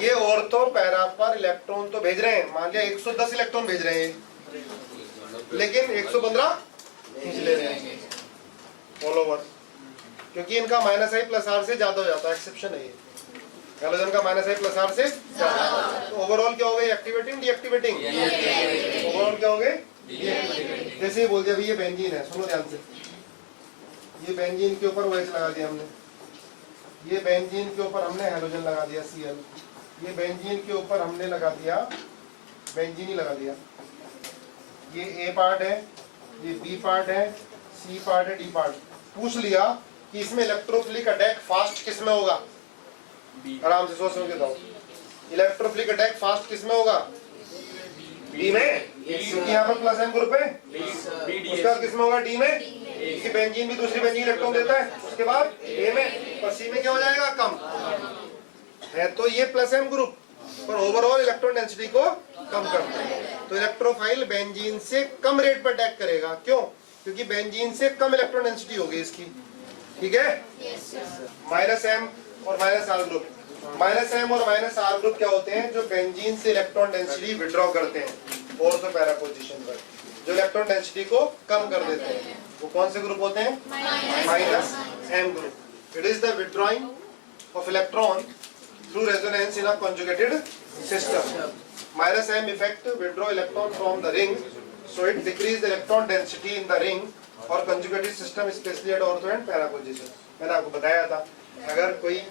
ये ऑर्थो पैरा पर इलेक्ट्रॉन तो भेज रहे हैं, मान लिया 110 इलेक्ट्रॉन भेज रहे हैं, लेकिन 115 खींच ले रहे हैं ऑल ओवर, क्योंकि इनका माइनस आई प्लस आर से ज्यादा हो जाता है, एक्सेप्शन है ये। हेलोजन का माइनस आई प्लस आर से ज्यादा, तो ओवरऑल क्या हो गए, एक्टिवेटिंग डीएक्टिवेटिंग, ओवरऑल क्या हो गए डीएक्टिवेटिंग। जैसे ही बोल दिया ये बेंजीन है, सुनो ध्यान से, ये बेंजीन के ऊपर OH लगा दिया हमने, ये बेंजीन के ऊपर हमने हेलोजन लगा दिया Cl, ये बेंजीन के ऊपर हमने लगा दिया बेंजीन ही लगा दिया। ये A पार्ट है, ये B पार्ट है, C पार्ट है, D पार्ट। पूछ लिया कि इसमें इलेक्ट्रोफिलिक अटैक फास्ट किस में होगा, आराम से सोच के बताओ, इलेक्ट्रोफिलिक अटैक फास्ट किस में होगा, B में, क्योंकि यहाँ पर प्लस एम ग्रुप है। उसका किस में होगा, D में, क्योंकि बेंजीन भी दूसरी बेंजीन इलेक्ट्रॉन देता है। उसके बाद A में, और C में क्या हो जाएगा, कम है। तो ये प्लस एम ग्रुप पर ओवरऑल इलेक्ट्रॉन डेंसिटी को कम करता है। तो इलेक्ट्रोफाइल बेंजीन से कम रेट पर अटैक करेगा, क्यों, क्योंकि बेंजीन से कम इलेक्ट्रॉन डेंसिटी होगी इसकी। ठीक है, माइनस एम और minus R group, minus M और माइनस आर ग्रुप क्या होते हैं, जो बेंजीन से इलेक्ट्रॉन डेंसिटी विड्रॉ करते हैं ऑर्थो पैरा पोजीशन पर, जो इलेक्ट्रॉन डेंसिटी को कम कर देते हैं। वो कौन से ग्रुप होते हैं, minus M group. It is the withdrawing of electron through resonance in a conjugated system. Minus M effect withdraw electron from the ring, so it decrease the electron density in the ring or conjugated system, especially at ortho and para position. मैंने आपको बताया था, अगर कोई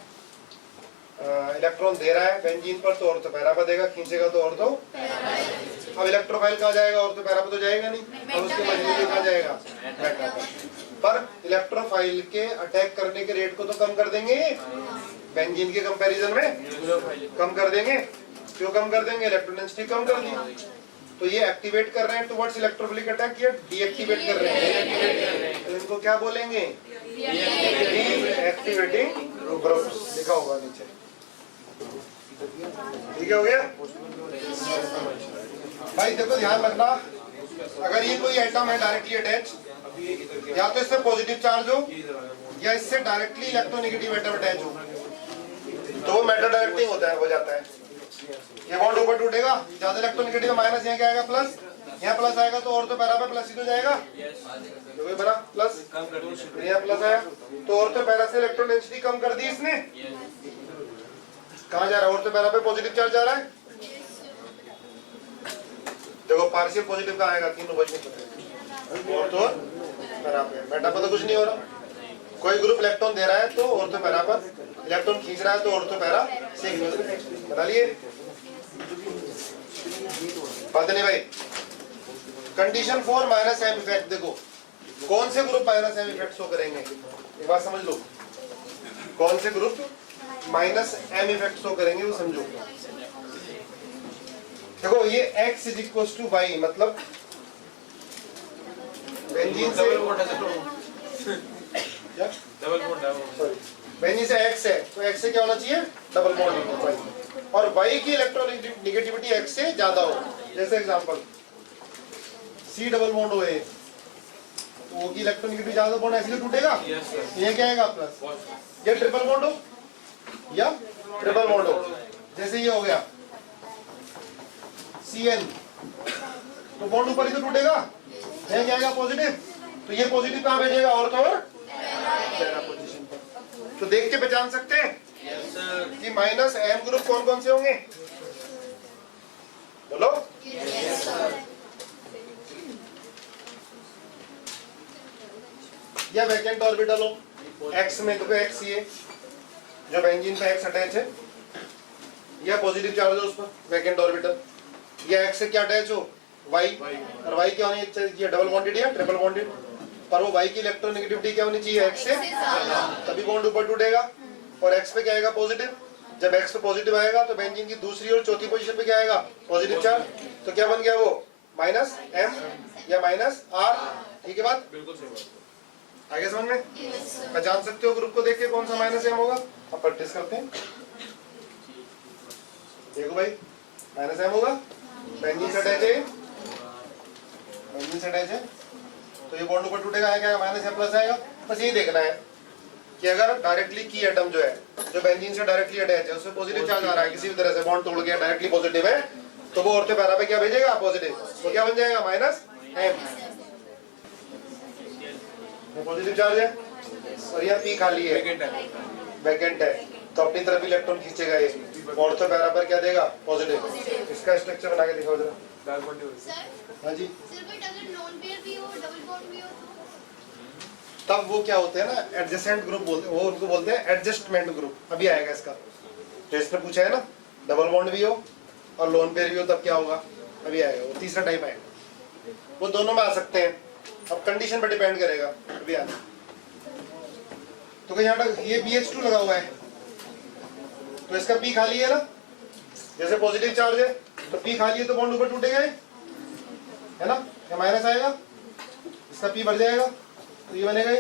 electron दे रहा है benzene पर तो ऑर्थो पैरा पर देगा, खींचेगा तो ऑर्थो। अब इलेक्ट्रोफाइल कहाँ जाएगा, ऑर्थो पैरा पर तो जाएगा नहीं, अब उसकी मजबूरी कहाँ जाएगा, मेटा पर। इलेक्ट्रोफाइल के अटैक करने के रेट को तो कम कर देंगे, बेंजीन के कंपैरिजन में कम कर देंगे। क्यों कम कर देंगे, इलेक्ट्रॉन डेंसिटी कम कर दी। तो ये एक्टिवेट कर रहे हैं टुवर्ड्स इलेक्ट्रोफिलिक अटैक, या डीएक्टिवेट कर रहे हैं, तो इनको क्या बोलेंगे, डीएक्टिवेटिंग ग्रुप्स। लिखा होगा नीचे, ठीक है, हो गया भाई। देखो ध्यान रखना, अगर ये कोई एटम है डायरेक्टली अटैच, या तो इससे पॉजिटिव चार्ज हो या इससे डायरेक्टली इलेक्ट्रोनेगेटिव एटम अटैच हो, तो वो मेटल डायरेक्टिंग होता है, हो जाता है। ये बॉन्ड ऊपर टूटेगा, ज्यादा इलेक्ट्रोनेगेटिव माइनस, यहाँ क्या आएगा प्लस, यहाँ प्लस आएगा तो ऑर्थो पैरा पे प्लस ही तो जाएगा, तो बना प्लस, यहाँ प्लस आया तो ऑर्थो पैरा से इलेक्ट्रॉन डेंसिटी कम कर दी इसने। कहाँ जा रहा है? और तो पैरा पे पॉजिटिव चार्ज जा रहा है। देखो पार्शियल पॉजिटिव कहाँ आएगा? तीनों बचने पर और तो पैरा पे। मेटा पर तो कुछ नहीं हो रहा। कोई ग्रुप इलेक्ट्रॉन दे रहा है तो और तो पैरा पर, इलेक्ट्रॉन खींच रहा है तो और तो पैरा से बता लिए। बात नहीं भाई। Condition for minus M effect, देखो कौन से group minus M effect show करेंगे, एक बात समझ लो। कौन से group minus M effect show करेंगे वो समझो। देखो ये x is equal to Y, मतलब बेंजीन से क्या डबल बॉन्ड है वो। सॉरी बेंजीन से x है तो x से क्या होना चाहिए? डबल बॉन्ड y, और y की इलेक्ट्रॉन नेगेटिविटी x से ज्यादा हो। जैसे एग्जांपल C डबल बॉन्ड हो है तो O की इलेक्ट्रॉन नेगेटिविटी ज्यादा, बॉन्ड ऐसे ही टूटेगा। Yes sir. ये क्या आएगा प्लस। ये ट्रिपल बॉन्ड हो या ट्रिपल बॉन्ड हो, जैसे ये हो गया Cn तो बॉन्ड ऊपर ही तो टूटेगा, ये क्या आएगा? पॉजिटिव। तो ये पॉजिटिव कहाँ भेजेगा? और तो और पैरा पोजीशन पर। तो देख के पहचान सकते हैं यस सर। कि माइनस एम ग्रुप कौन कौन से होंगे? बोलो। या वैकेंट ऑर्बिटल हो, एक्स में देखो एक्स ये जो बेंजीन पे एक्स अटैच है, या पॉजिटिव चार्ज है उस पर वैकेंट ऑर्बिटल, या एक्स से क्या अटैच हो? वाई, और वाई क्या होनी चाहिए? डबल बॉन्डेड या ट्रिपल बॉन्डेड, पर वो वाई की इलेक्ट्रॉन नेगेटिविटी क्या होनी चाहिए? एक्स से, तभी बॉन्ड ऊपर टूटेगा। और एक्स पे क्या आएगा? पॉजिटिव। जब एक्स पे पॉजिटिव आएगा तो बेंजीन की दूसरी और चौथी पोजीशन पे क्या आएगा? Positive charge. तो क्या बन गया वो? माइनस एम या माइनस आर। ठीक है बात? बिल्कुल सही बात। आगे समझ में पहचान सकते हो ग्रुप को देख के कौन सा माइनस एम होगा? अब प्रैक्टिस करते हैं। देखो भाई माइनस एम होगा, बेंजीन से अटैच है, बेंजीन से अटैच है तो ये बॉन्ड ऊपर टूटेगा, आएगा माइनस एम प्लस आएगा। बस यही देखना है कि अगर डायरेक्टली की एटम जो है जो बेंजीन से डायरेक्टली अटैच है उसमें पॉजिटिव चार्ज आ रहा है, किसी भी तरह से बॉन्ड तोड़ गया डायरेक्टली पॉजिटिव है, तो वो ऑर्थो पैरा पे क्या भेजेगा? पॉजिटिव। तो क्या बन जाएगा? Minus M. पॉजिटिव चार्ज है और यहाँ पी खाली है, वैकेंट है, तो अपनी तरफ इलेक्ट्रॉन खींचेगा ये, ऑर्थो पैरा पर क्या देगा? पॉजिटिव। इसका स्ट्रक्चर बना के दिखाओ जरा। डार्क बॉन्ड हो। सर हाँ जी। सर बट अगर नॉन पेयर भी हो, डबल बॉन्ड भी हो तब वो क्या होते हैं ना, एडजेसेंट ग्रुप बोलते हैं, वो उनको बोलते हैं एडजस्टमेंट ग्रुप। अभी आएगा इसका, जो इसने पूछा है ना, डबल बॉन्ड भी हो और लोन पेयर भी हो तब क्या होगा? अभी आएगा वो, तीसरा टाइप आएगा। वो दोनों में आ सकते हैं, अब कंडीशन पर डिपेंड करेगा। अभी आना तो यहाँ तक ये BH2 लगा हुआ है तो इसका P खाली है ना, जैसे पॉजिटिव चार्ज है तो P खाली है तो बॉन्ड ऊपर टूटेगा है ना, या माइनस आएगा, इसका P बढ़ जाएगा तो ये बनेगा ही।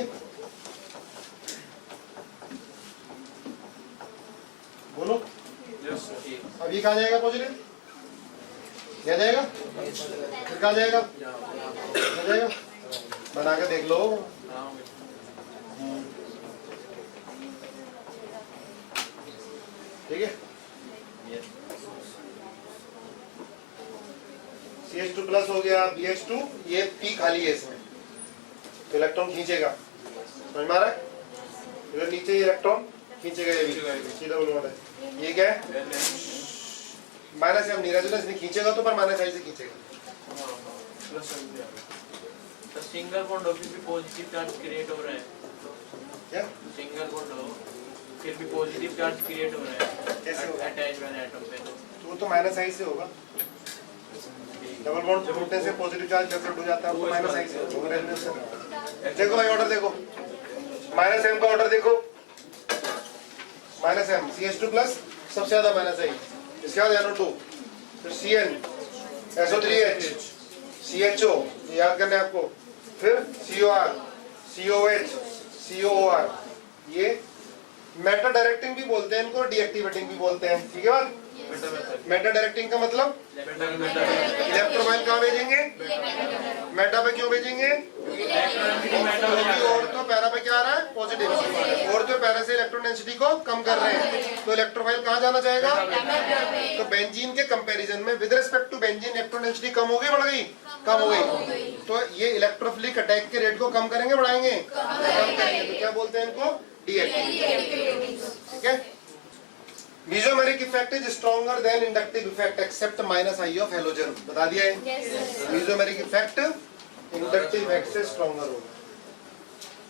बोलो यस सर। अब ये कहाँ जाएगा? पॉजिटिव क्या जाएगा? फिर कहाँ जाएगा? क्या जाएगा? बना के देख लो। ठीक है। CH2 प्लस हो गया, BH2, ये P खाली है इसमें तो इलेक्ट्रॉन खींचेगा, समझ में आ रहा है? इधर नीचे इलेक्ट्रॉन खींचेगा, ये भी सीधा बोलूंगा मैं। ये क्या है? माइनस एम नहीं रेजोनेंस नहीं खींचेगा तो पर माइनस आई से खींचेगा। तो सिंगल बॉन्ड हो फिर भी पॉजिटिव चार्ज क्रिएट हो रहा है। क्या? सिंगल बॉन्ड हो फिर भी पॉजिटिव चार्ज क्रिएट हो रहा है। कैसे होगा? अटैच वाले एटम पे तो वो तो माइनस आई से होगा। डबल बॉन्ड टूटने से पॉजिटिव चार्ज जब हो जाता है वो माइनस आई से होगा। रेजोनेंस से देखो भाई ऑर्डर देखो, माइनस एम का ऑर्डर देखो, माइनस एम CH2 प्लस सबसे ज्यादा माइनस आई, इसके बाद NO2, फिर Cn, SO3H, CHO याद करना है आपको, फिर COR, COH, COOR। ये मेटा डायरेक्टिंग भी बोलते हैं इनको, डीएक्टिवेटिंग भी बोलते हैं। ठीक है बात? मेटा डायरेक्टिंग का मतलब इलेक्ट्रोफाइल कहाँ भेजेंगे? मेटा पे क्यों भेजेंगे? क्योंकि ऑर्थो पैरा पे क्या आ रहा है? पॉजिटिव। ऑर्थो पैरा से इलेक्ट्रॉन डेंसिटी को कम कर रहे हैं तो इलेक्ट्रोफाइल कहाँ जाना चाहेगा? तो बेंजीन के कंपैरिजन में with respect to benzene electron density कम हो गई, बढ़ गई? कम हो गई। तो ये इलेक्ट्रोफिलिक अटैक के रेट को कम करेंगे, बढ़ाएंगे? कम करेंगे। तो क्या बोलते हैं इनको? डीएक्टिवेटिंग। ठीक है। Mesomeric effect is stronger than inductive effect except minus I of halogen, बता दिया है। मीजोमेरिक इफेक्ट इंडक्टिव इफेक्ट से स्ट्रॉन्गर होगा।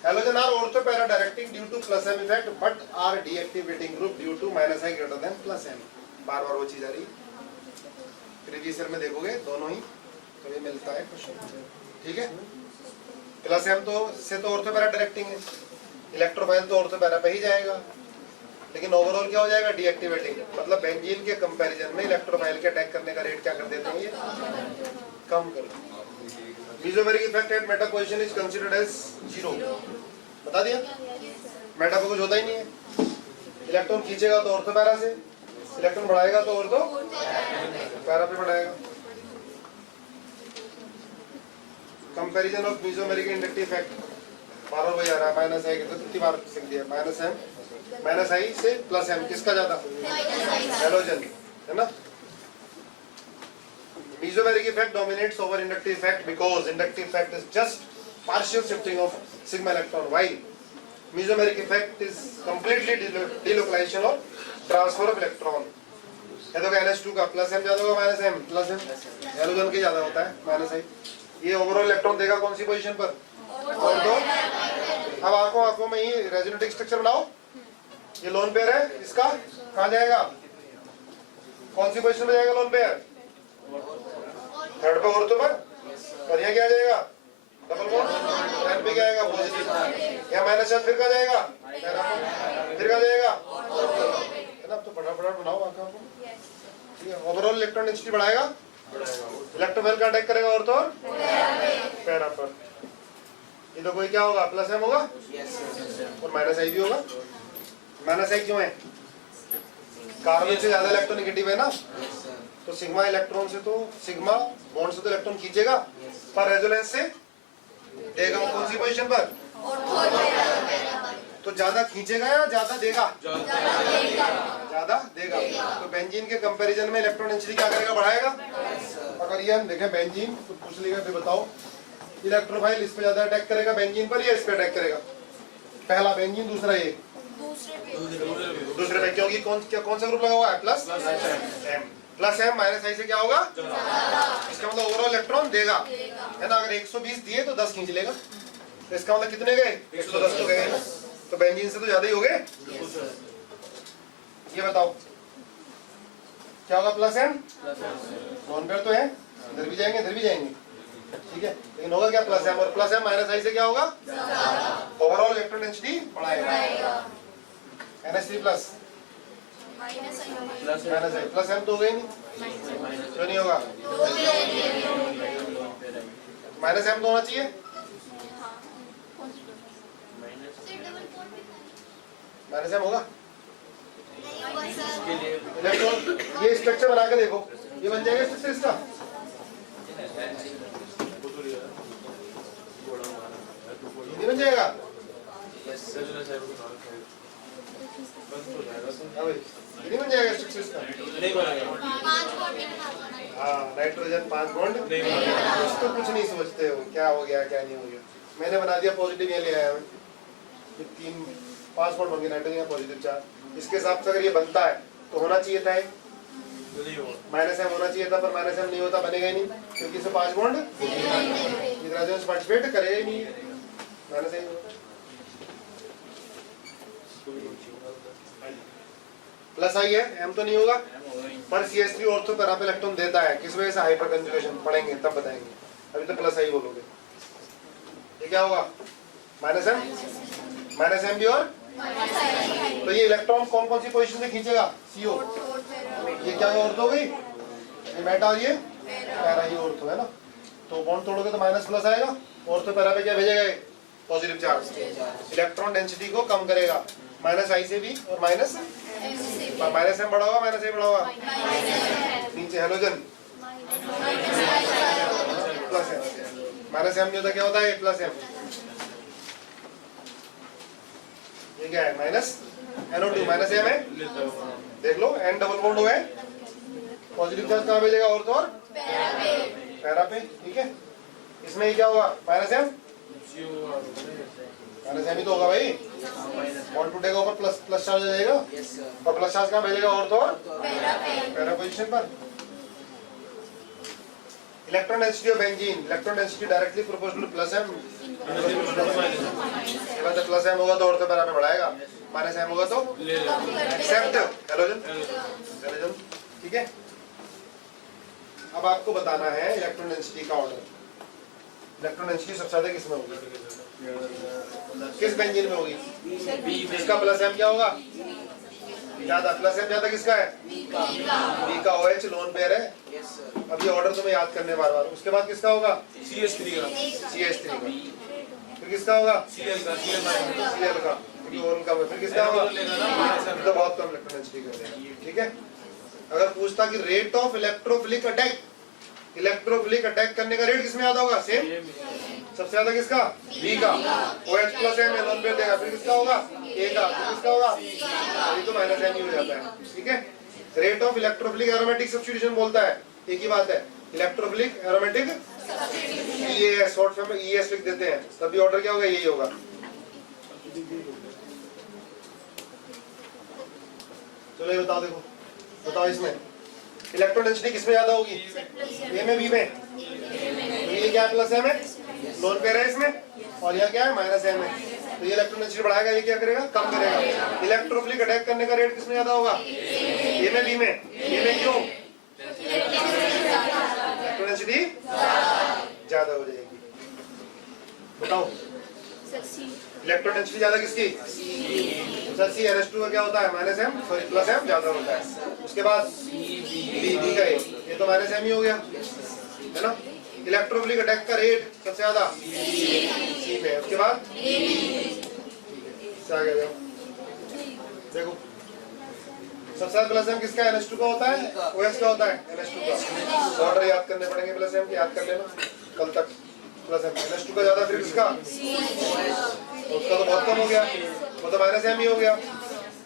Halogen are ortho para directing due to plus M effect but are deactivating group due to minus I greater than plus M. बार बार वो चीज आ रही, प्रीवियस ईयर में देखोगे दोनों ही कभी मिलता है क्वेश्चन, ठीक है। प्लस एम तो से तो ऑर्थो पैरा डायरेक्टिंग है, इलेक्ट्रोफाइल तो ऑर्थो पैरा पे ही जाएगा, लेकिन ओवरऑल क्या हो जाएगा डीएक्टिवेटिंग, मतलब बेंजीन के कंपैरिजन में इलेक्ट्रोफाइल के अटैक करने का रेट क्या कर देते हैं ये कम कर देते हैं। Mesomeric effect at meta position is considered as 0, बता दिया। मेटा पे कुछ होता ही नहीं है, इलेक्ट्रॉन खींचेगा तो ऑर्थो पैरा से, इलेक्ट्रॉन बढ़ाएगा तो ऑर्थो पैरा पे बढ़ाएगा। Comparison of mesomeric inductive effect, बार बार वही आ रहा है, माइनस आई कितनी बार लिख दिया, माइनस आई से प्लस एम, किसका ज्यादा, हेलोजन, है ना। Mesomeric effect dominates over inductive effect because inductive effect is just partial shifting of sigma electron, while mesomeric effect is completely delocalization or transfer of electron. ये तो NH2 का plus M ज्यादा होगा, minus M plus M, halogen के ज्यादा होता है minus आई। ये ओवरऑल इलेक्ट्रॉन देगा कौन सी पोजीशन पर, ऑर्थो। अब आंखों में ही रेजोनेटिंग स्ट्रक्चर बनाओ, ये लोन पेयर है, इसका कहाँ जाएगा, कौन सी पोजीशन में जाएगा लोन पेयर, थर्ड पे ऑर्थो पर, और यहाँ क्या जाएगा डबल बॉन्ड एन पे क्या आएगा पॉजिटिव, यहाँ माइनस एम फिर कहाँ जाएगा, फिर कहाँ जाएगा, है ना। तो फटाफट बनाओ आंखों को, ठीक है। ओवरऑल इलेक्ट्रॉन डेंसिटी बढ़ाएगा, इलेक्ट्रोफाइल का अटैक करेगा ऑर्थो और पैरा पर। ये तो कोई क्या होगा, प्लस एम होगा और माइनस आई भी होगा। माइनस आई क्यों है, कार्बन से ज्यादा इलेक्ट्रॉन नेगेटिव है ना, तो सिग्मा इलेक्ट्रॉन से तो सिग्मा बॉन्ड से तो इलेक्ट्रॉन खींचेगा, पर रेजोनेंस से देगा कौन सी पोजीशन पर, तो ज्यादा खींचेगा या ज्यादा देगा, ज्यादा देगा। तो बेंजीन के कंपैरिजन में इलेक्ट्रॉन डेंसिटी क्या करेगा, बढ़ाएगा। अगर ये हम देखें बेंजीन तो पूछ लेगा फिर बताओ इलेक्ट्रोफाइल इस पे ज्यादा अटैक करेगा बेंजीन पर या इस पे अटैक करेगा, पहला बेंजीन दूसरा ये दूसरे पे, क्योंकि कौन सा ग्रुप लगा हुआ है, plus M, plus M minus I से क्या होगा, इसका मतलब ओवरऑल इलेक्ट्रॉन देगा, है ना। अगर 120 दिए तो 10 खींच लेगा, तो इसका मतलब कितने गए, 110 तो गए, तो बेंजीन से तो ज्यादा ही हो गए। ये बताओ क्या होगा, प्लस एम, लोन पेयर तो है, इधर भी जाएंगे इधर भी जाएंगे, ठीक है, लेकिन होगा क्या, प्लस एम, और प्लस एम माइनस आई से क्या होगा, ओवरऑल इलेक्ट्रॉन डेंसिटी बढ़ाएगा। NH3 प्लस माइनस आई, प्लस एम तो हो गई नहीं, क्यों नहीं होगा, माइनस एम तो होना चाहिए, माइनस एम होगा। इलेक्ट्रॉन ये स्ट्रक्चर बना के देखो, ये बन जाएगा स्ट्रक्चर इसका, ये बन जाएगा, नहीं बन जाएगा स्ट्रक्चर इसका, नहीं बनेगा। हाँ नाइट्रोजन 5 बॉन्ड, तो कुछ नहीं सोचते हो क्या हो गया क्या नहीं हो गया, मैंने बना दिया पॉजिटिव, ये ले आया मैं, 5 बॉन्ड बन गए नाइट्रोजन पॉजिटिव 4। इसके हिसाब से अगर ये बनता है तो होना चाहिए था माइनस एम होना चाहिए था, पर माइनस एम नहीं होता, बनेगा ही नहीं, क्योंकि इससे 5 बॉन्ड हाइड्रोजन पार्टिसिपेट करेगा ही नहीं, माइनस एम। प्लस आई है, एम तो नहीं होगा, पर CH3 ऑर्थो पैरा पे इलेक्ट्रॉन देता है, किस वजह से, हाइपर कंजुगेशन, पढ़ेंगे तब बताएंगे, अभी तो प्लस आई बोलोगे। ये क्या होगा, माइनस एम भी, और तो ये इलेक्ट्रॉन कौन कौन सी पोजीशन से खींचेगा, CO, ये क्या ऑर्थो हो गई, ये मेटा और ये पैरा, ये ऑर्थो है ना, तो बॉन्ड तोड़ोगे तो माइनस प्लस आएगा, ऑर्थो पैरा पे क्या भेजेगा, पॉजिटिव चार्ज, इलेक्ट्रॉन डेंसिटी को कम करेगा, माइनस आई से भी और माइनस एम बढ़ा होगा, माइनस ए बढ़ा होगा, नीचे halogen plus M, minus M नहीं होता क्या होता है, प्लस एम, ये क्या है, माइनस NO2, माइनस एम है, देख लो N डबल बॉन्ड हुआ है, पॉजिटिव चार्ज कहाँ भेजेगा, ऑर्थो और पैरा पे, ठीक है। इसमें क्या होगा, माइनस एम माइनस एम ही तो होगा भाई, बॉन्ड टूटेगा ऊपर प्लस प्लस चार्ज आ जाएगा, और प्लस चार्ज कहाँ भेजेगा, और तो और पहला पोजीशन पर। Electron density of benzene, electron density directly proportional to plus M, plus M होगा तो और तो बराबर बढ़ाएगा, माइनस एम होगा तो एक्सेप्ट हैलोजन, हैलोजन, ठीक है। अब आपको बताना है इलेक्ट्रॉन डेंसिटी का ऑर्डर। इलेक्ट्रॉन डेंसिटी सबसे ज्यादा किसमें होगी, किस बेंजीन में होगी, इसका प्लस एम क्या होगा, ज्यादा प्लस एम ज्यादा किसका है, बी का OH लोन पेयर है। अब ये ऑर्डर तुम्हें याद करने बार बार। उसके बाद किसका होगा, CH3 का, CH3 का, फिर किसका होगा, Cl का, Cl का, ओरल का, फिर किसका होगा, तो बहुत कम इलेक्ट्रॉन डेंसिटी कर रहे हैं, ठीक है। अगर पूछता कि rate of electrophilic attack, electrophilic attack करने का रेट किसमें ज्यादा होगा, सेम, सबसे ज्यादा किसका, बी का, OH plus M lone pair देगा, फिर किसका होगा, ए का, फिर किसका होगा, ये तो माइनस एम ही हो जाता है, ठीक है। Rate of electrophilic aromatic substitution बोलता है, एक ही बात है, electrophilic aromatic EAS, short form में EAS लिख देते हैं, तभी ऑर्डर क्या होगा, यही होगा। चलो ये बताओ, देखो बताओ इसमें इलेक्ट्रॉन डेंसिटी किसमें ज्यादा होगी, ए में, बी में, तो ये क्या है, प्लस एम है, लोन पेयर है इसमें, और यहाँ क्या है, माइनस एम है, तो ये इलेक्ट्रॉन डेंसिटी बढ़ाएगा, ये क्या करेगा, कम करेगा। इलेक्ट्रोफिलिक अटैक करने का रेट किसमें ज्यादा होगा, ए में, बी में, ए में क्यों, इलेक्ट्रॉन डेंसिटी ज्यादा हो जाएगी। बताओ इलेक्ट्रॉन डेंसिटी ज्यादा किसकी, सर सी NH2 का क्या होता है, minus M, sorry plus M ज्यादा होता है। उसके बाद बी का ये तो माइनस एम ही हो गया, है ना। इलेक्ट्रोफिलिक अटैक का रेट सबसे ज्यादा सी में, उसके बाद आगे जाओ, देखो सबसे ज्यादा प्लस एम किसका, NH2 का होता है, OH का होता है, NH2 का। ऑर्डर याद करने पड़ेंगे, प्लस एम याद कर लेना कल तक, प्लस एम, NH2 का ज्यादा, फिर किसका, उसका तो बहुत कम हो गया, वो तो माइनस एम ही हो गया।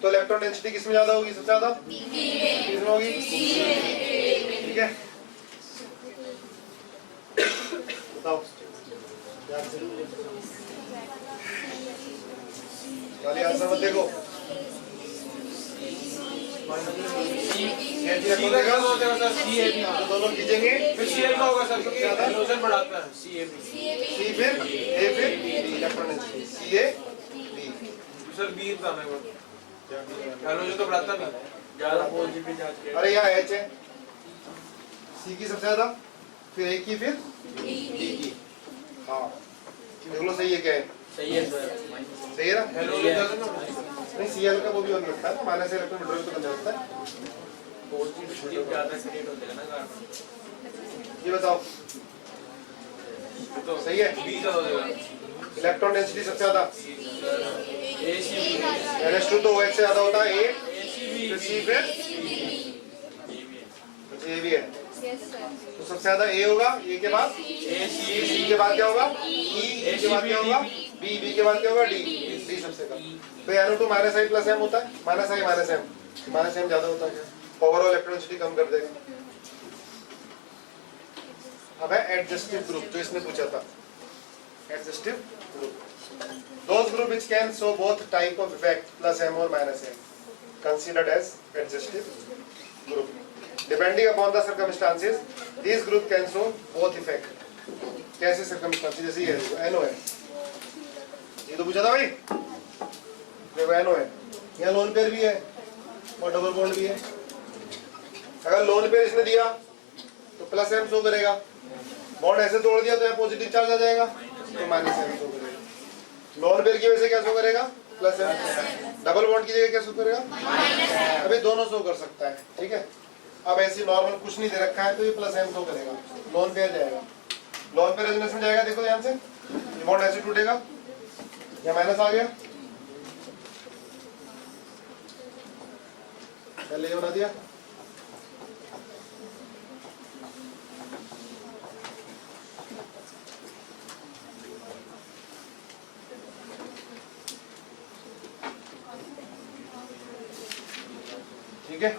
तो इलेक्ट्रॉन डेंसिटी किसमें ज्यादा होगी, सबसे ज्यादा किसमें होगी, ठीक है। बताओ खाली आंसर मत देखो, तो दोनों खींचेंगे, फिर Cl का होगा सर, क्योंकि हाइड्रोजन बढ़ाता है, सी फिर ए फिर electron density C A B, sir B था मेरे को, हाइड्रोजन तो बढ़ाता नहीं, ज्यादा पॉजिटिव चार्ज के, अरे यहाँ H है, सी की सबसे ज्यादा, फिर ए की, फिर डी की, हाँ देख लो सही है क्या है, सही है सर, सही है ना। हाइड्रोजन ज्यादा ना, नहीं Cl का वो भी बन सकता है, माइनस इलेक्ट्रॉन विड्रॉल तो बन जाता है। पॉजिटिव ज्यादा क्रिएट होते हैं ना कार्बन। ये बताओ तो सही है, बी ज्यादा हो जाएगा, इलेक्ट्रॉन डेंसिटी सबसे ज्यादा, ACB, NH2 तो OH से ज्यादा होता है, ए फिर सी फिर ए भी है, तो सबसे ज्यादा ए होगा, ए के बाद सी के बाद क्या होगा, ई के बाद क्या होगा, बी के बाद क्या होगा, डी सबसे कम। तो NO2 माइनस आई प्लस एम होता है, माइनस आई माइनस एम ज्यादा होता है, ओवरऑल इलेक्ट्रॉन डेंसिटी कम कर देगा। अब है एडजस्टिव ग्रुप, जो इसने पूछा था, एडजस्टिव group, those group which can show both type of effect plus m or minus m considered as adjustive group. Depending upon the circumstances, these group can show both effect. कैसे circumstances, जैसे ये NO है, ये तो पूछा था भाई, देखो NO है, यहाँ लोन पेयर भी है और डबल बॉन्ड भी है। अगर लोन पेयर इसने दिया तो प्लस एम शो करेगा, बॉन्ड ऐसे तोड़ दिया तो यहाँ पॉजिटिव चार्ज आ जाएगा तो माइनस एम शो करेगा। लोन पेयर की वजह से क्या शो करेगा, प्लस एम, डबल बॉन्ड की जगह क्या शो करेगा, अभी दोनों शो कर सकता है, ठीक है। अब ऐसी नॉर्मल कुछ नहीं दे रखा है तो ये प्लस एम शो करेगा, लोन पेयर जाएगा, लोन पेयर रेजोनेंस में जाएगा, देखो ध्यान से, ये बॉन्ड ऐसे टूटेगा, या माइनस आ गया, पहले ये बना दिया, ठीक है।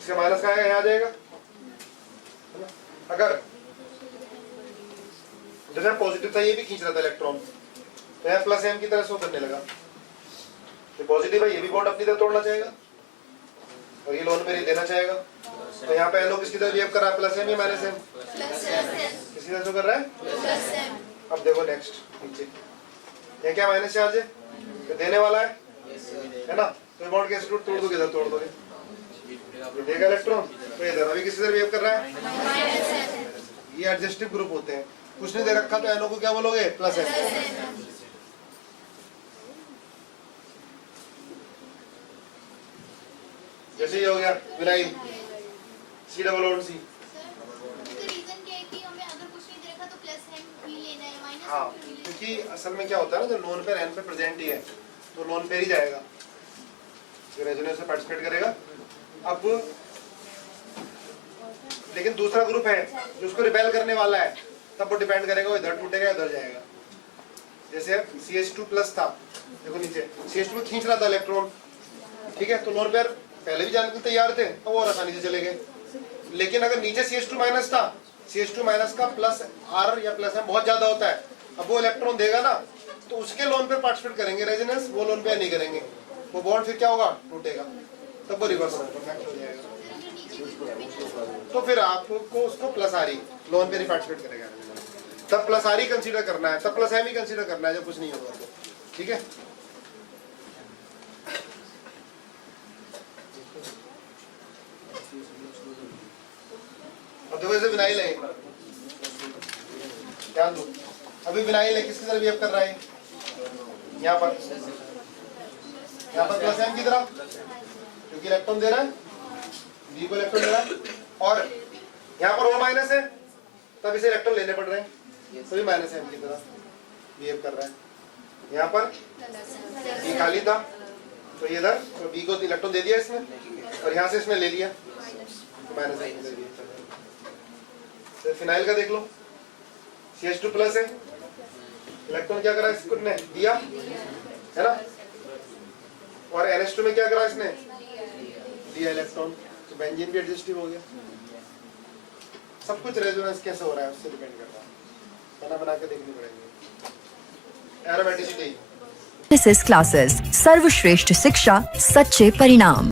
इसका माइनस का आएगा, यहाँ आ जाएगा, है ना? अगर जैसे पॉजिटिव था, ये भी खींच रहा था इलेक्ट्रॉन, तो यहाँ प्लस एम की तरह शो करने लगा। तो पॉजिटिव है, ये भी बॉन्ड अपनी तरफ तोड़ना चाहेगा और ये लोन पेयर देना चाहेगा। तो यहाँ पे एनओ किसकी तरफ बिहेव कर रहा है, प्लस एम या माइनस एम? किसकी तरफ शो कर रहा है? अब देखो नेक्स्ट नीचे, ये क्या माइनस चार्ज है, तो देने वाला है ना, तो ये बॉन्ड कैसे तोड़ दोगे, इधर तोड़ दोगे, ये देगा इलेक्ट्रॉन, तो इधर अभी किसी तरह बिहेव कर रहा है। ये एडजस्टिव ग्रुप होते हैं, कुछ नहीं दे रखा तो एनओ को क्या बोलोगे, प्लस एम। जैसे ही हो गया vinyl C double bond C. हाँ, क्योंकि असल में क्या होता है ना, जब लोन पेयर एन पे प्रेजेंट ही है तो लोन पेयर ही जाएगा, रेजोनेंस में पार्टिसिपेट करेगा। अब लेकिन दूसरा ग्रुप है जो उसको रिपेल करने वाला है, तब वो डिपेंड करेगा वो इधर टूटेगा इधर जाएगा। जैसे CH2 प्लस था, देखो नीचे CH2 में खींच रहा था इलेक्ट्रॉन, ठीक है, तो लोन पेयर पहले भी जाने के तैयार थे और वो आसानी से चले गए। लेकिन अगर नीचे CH2 माइनस था, CH2 माइनस का प्लस R या प्लस M बहुत ज्यादा होता है, अब वो इलेक्ट्रॉन देगा ना तो उसके लोन पे पार्टिसिपेट करेंगे रेजोनेंस, वो लोन पे नहीं करेंगे, वो बॉन्ड फिर क्या होगा, टूटेगा, तब वो रिवर्स हो जाएगा। तो फिर आपको उसको प्लस आर ही लोन पे पार्टिसिपेट करेगा, तब प्लस आर ही कंसीडर करना है, तब प्लस एम ही कंसीडर करना है जब कुछ नहीं होगा तो, ठीक है। अब देखो जैसे विनाइल है, ध्यान दो, अभी विनाइल है किसकी तरह बिहेव कर रहा है, यहाँ पर प्लस एम की तरह, क्योंकि इलेक्ट्रॉन दे रहा है, बी को इलेक्ट्रॉन दे रहा है, और यहाँ पर वो माइनस है तब इसे इलेक्ट्रॉन लेने पड़ रहे हैं, तो भी माइनस एम की तरह बिहेव कर रहा है। यहाँ पर बी खाली था तो ये इधर तो बी को इलेक्ट्रॉन दे दिया इसने, और यहाँ से इसने ले लिया तो माइनस एम दे दिया। तो फिनाइल का देख लो, CH2 प्लस है, इलेक्ट्रॉन क्या करा इसको ने दिया है ना, और NH2 में क्या करा इसने दिया इलेक्ट्रॉन, तो बेंजीन भी एडजस्टिव हो गया। सब कुछ रेजोनेंस कैसे हो रहा है उससे डिपेंड करता है, बना के देखनी पड़ेगी। एरोमेटिसिटी क्लासेस, सर्वश्रेष्ठ शिक्षा, सच्चे परिणाम।